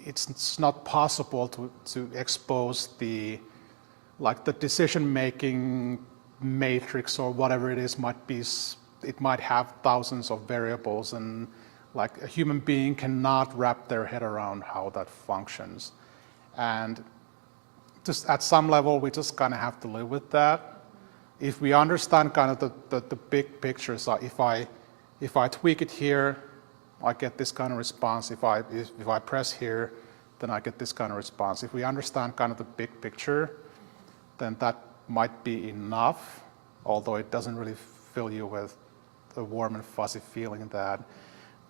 it's not possible to expose the decision-making matrix or whatever it is. It might have thousands of variables, and like a human being cannot wrap their head around how that functions. And just at some level, we just kind of have to live with that. If we understand kind of the big picture, so if I tweak it here, I get this kind of response. If I press here, then I get this kind of response. If we understand kind of the big picture, then that might be enough, although it doesn't really fill you with a warm and fuzzy feeling that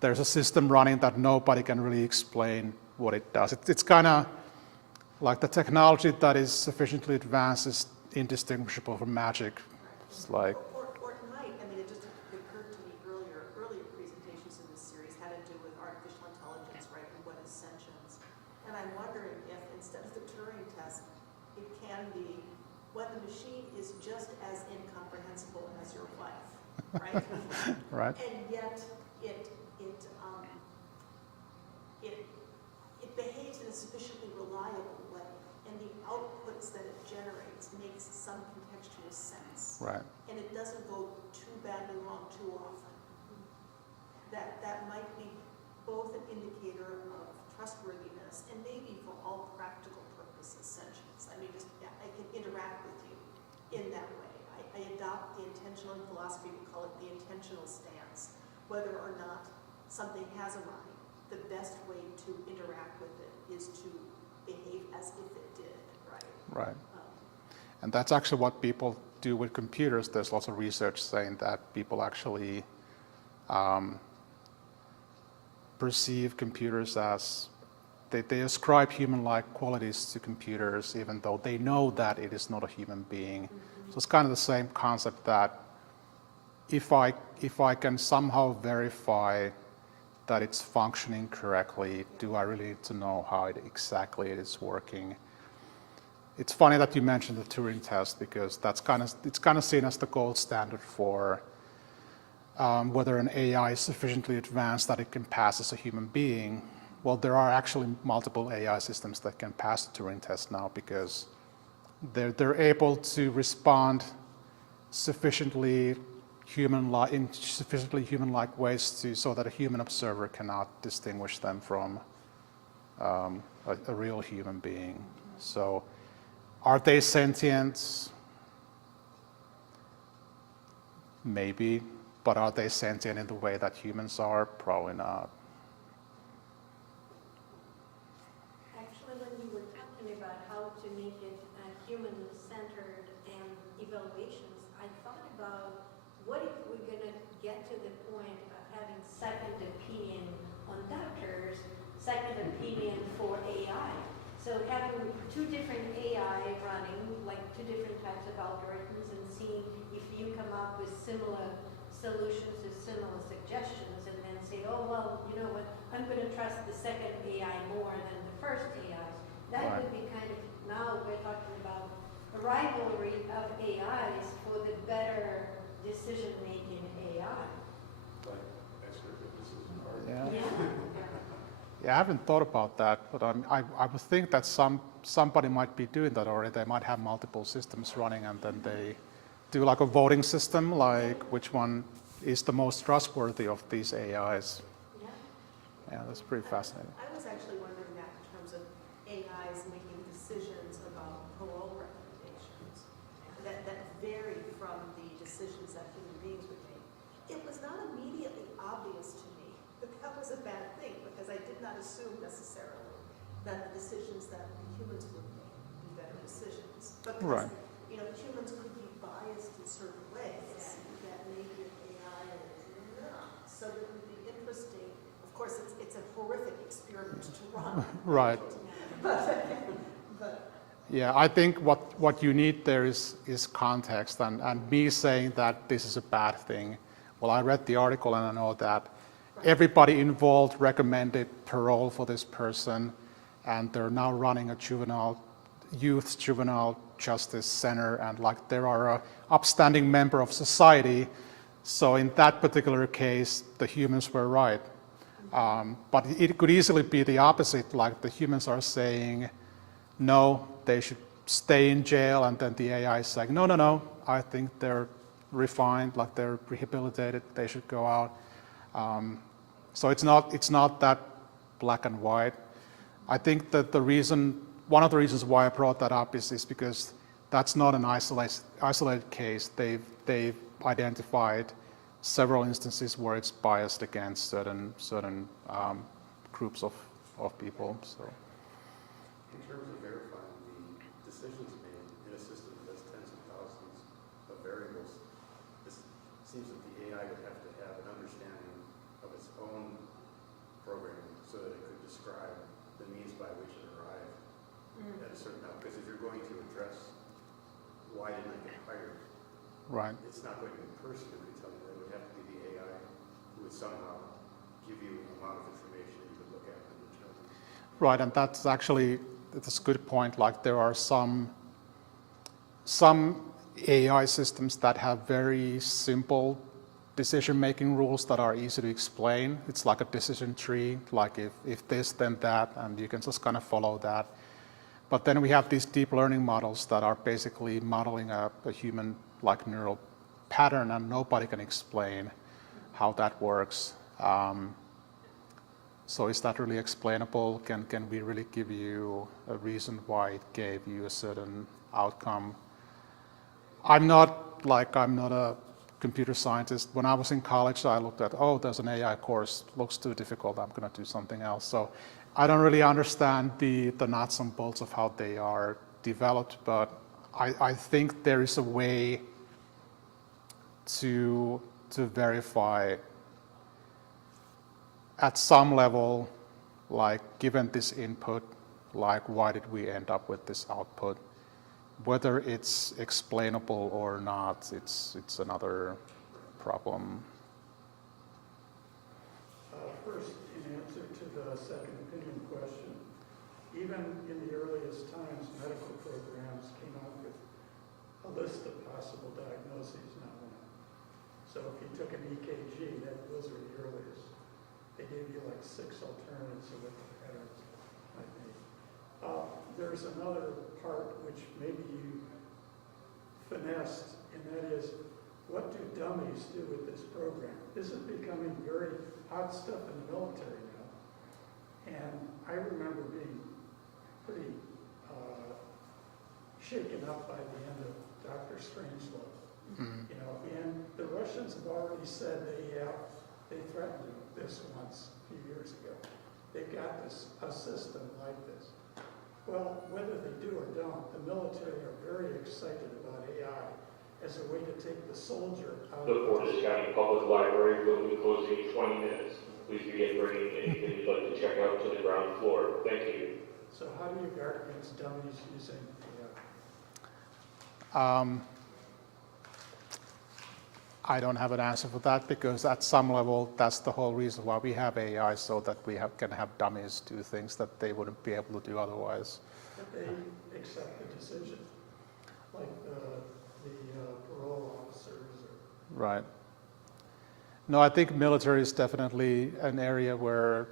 there's a system running that nobody can really explain what it does. It's kind of like the technology that is sufficiently advanced is indistinguishable from magic. It's like, Or it might, I mean, it just occurred to me earlier presentations in this series had to do with artificial intelligence, right, and what is sentience. And I'm wondering if instead of the Turing test, it can be when the machine is just as incomprehensible as your wife, right? right? And yet it behaves in a sufficiently reliable way, and the outputs that it generates makes some contextual sense. Right. And it doesn't go too badly wrong too often. That might be both an indicator of trustworthiness and maybe for all practical purposes sentience. I mean, I can interact with you in that way. I adopt the intentional, in philosophy we call it the intentional stance. Whether or not something has a mind, the best way to interact with it is to behave as if it did, right? Right. And that's actually what people do with computers. There's lots of research saying that people actually perceive computers as, they ascribe human-like qualities to computers even though they know that it is not a human being. Mm-hmm. So it's kind of the same concept that if I can somehow verify that it's functioning correctly, do I really need to know how exactly it is working? It's funny that you mentioned the Turing test because it's kind of seen as the gold standard for whether an AI is sufficiently advanced that it can pass as a human being. Well, there are actually multiple AI systems that can pass the Turing test now because they're able to respond sufficiently in sufficiently human-like ways so that a human observer cannot distinguish them from a real human being. So, are they sentient? Maybe, but are they sentient in the way that humans are? Probably not. Actually, when you were talking about how to make it human-centered and evaluations, I thought about what if we're going to get to the point of having second opinion on doctors, second opinion for AI. So having two different AI running, like two different types of algorithms, and seeing if you come up with similar solutions or similar suggestions, and then say, oh, well, you know what, I'm going to trust the second AI more than the first AI. That Right. would be kind of, now we're talking about a rivalry of AIs for the better decision-making AI. Like expert witnesses and art. Yeah. Yeah. Yeah, I haven't thought about that, but I would think that somebody might be doing that already. They might have multiple systems running, and then they do like a voting system, like which one is the most trustworthy of these AIs. Yeah. Yeah, that's pretty fascinating. I was actually wondering that in terms of AIs making decisions about parole recommendations that vary from the decisions that human beings would make. It was not immediately obvious to me that that was a bad thing, because I did not assume necessarily that the decisions that humans would make would be better decisions. But because, Right. you know, humans could be biased in certain ways that maybe an AI is not. So it would be interesting. Of course, it's a horrific experiment to run. Right. But Yeah, I think what you need there is context, and me saying that this is a bad thing. Well, I read the article and I know that everybody involved recommended parole for this person, and they're now running a youth juvenile justice center, and like they are a upstanding member of society. So in that particular case, the humans were right. But it could easily be the opposite, like the humans are saying, no, they should stay in jail, and then the AI is like, no, I think they're refined, like they're rehabilitated, they should go out. So it's not that black and white. I think that one of the reasons why I brought that up is because that's not an isolated case. They've identified several instances where it's biased against certain groups of people. So. In terms of verifying the decisions made in a system that has tens of thousands of variables, it seems that the AI would have to have an understanding of its own programming so that it could describe the means by which it arrived at a certain outcome. Because if you're going to address why didn't I get hired, Right. it's not going to be a person who could tell you. It would have to be the AI who would somehow give you a amount of information that you could look at and determine. Right, and that's a good point. Like there are some AI systems that have very simple decision-making rules that are easy to explain. It's like a decision tree, like if this, then that, and you can just kind of follow that. But then we have these deep learning models that are basically modeling a human-like neural pattern, and nobody can explain how that works. So is that really explainable? Can we really give you a reason why it gave you a certain outcome? I'm not a computer scientist. When I was in college, I looked at, there's an AI course, looks too difficult, I'm going to do something else. So I don't really understand the nuts and bolts of how they are developed, but I think there is a way to verify at some level, like given this input, like why did we end up with this output? Whether it's explainable or not, it's another problem. First, in answer to the second opinion question, even in the earliest times, medical programs came out with a list of possible diagnoses, not one. So if you took an EKG, those were the earliest. They gave you like 6 alternatives of what the patterns might be. There's another part which maybe you finessed, and that is what do dummies do with this program? This is becoming very hot stuff in the military now. And I remember being pretty shaken up by the end of Dr. Strangelove. You know, and the Russians have already said they threatened this once a few years ago. They've got a system like this. Well, whether they do or don't, the military are very excited about AI as a way to take the soldier out The of Portage County Public Library will be closing in 20 minutes. Please begin bringing anything you'd like to check out to the ground floor. Thank you. So how do you guard against dummies using AI? I don't have an answer for that because at some level, that's the whole reason why we have AI, so that we can have dummies do things that they wouldn't be able to do otherwise. But they accept the decision, like the parole officers. Right. No, I think military is definitely an area where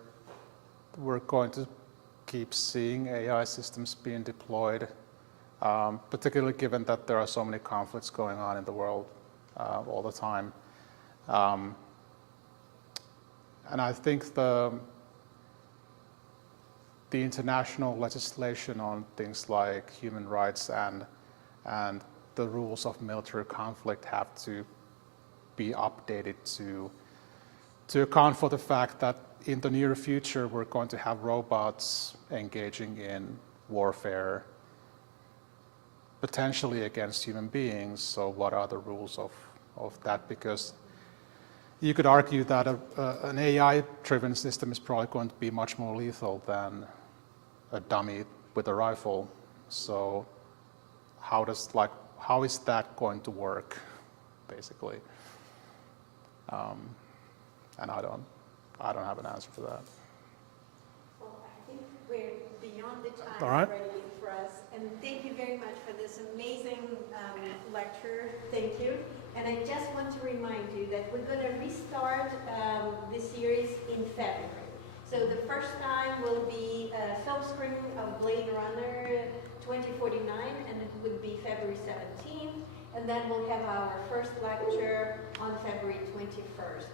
we're going to keep seeing AI systems being deployed, particularly given that there are so many conflicts going on in the world all the time. And I think the international legislation on things like human rights and the rules of military conflict have to be updated to account for the fact that in the near future we're going to have robots engaging in warfare, potentially against human beings. So what are the rules of that? Because you could argue that an AI-driven system is probably going to be much more lethal than a dummy with a rifle. So how is that going to work, basically? And I don't have an answer for that. Well, I think we're beyond the time All right. already for us. And thank you very much for this amazing lecture. Thank you. And I just want to remind you that we're going to restart this series in February. So the first time will be a film screening of Blade Runner 2049, and it would be February 17th. And then we'll have our first lecture on February 21st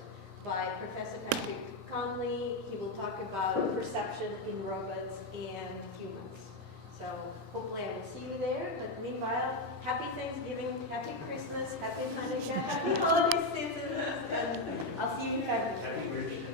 by Professor Patrick Conley. He will talk about perception in robots and humans. So hopefully I will see you there. But meanwhile, happy Thanksgiving, happy Christmas, happy Hanukkah, happy holiday seasons, and I'll see you in February.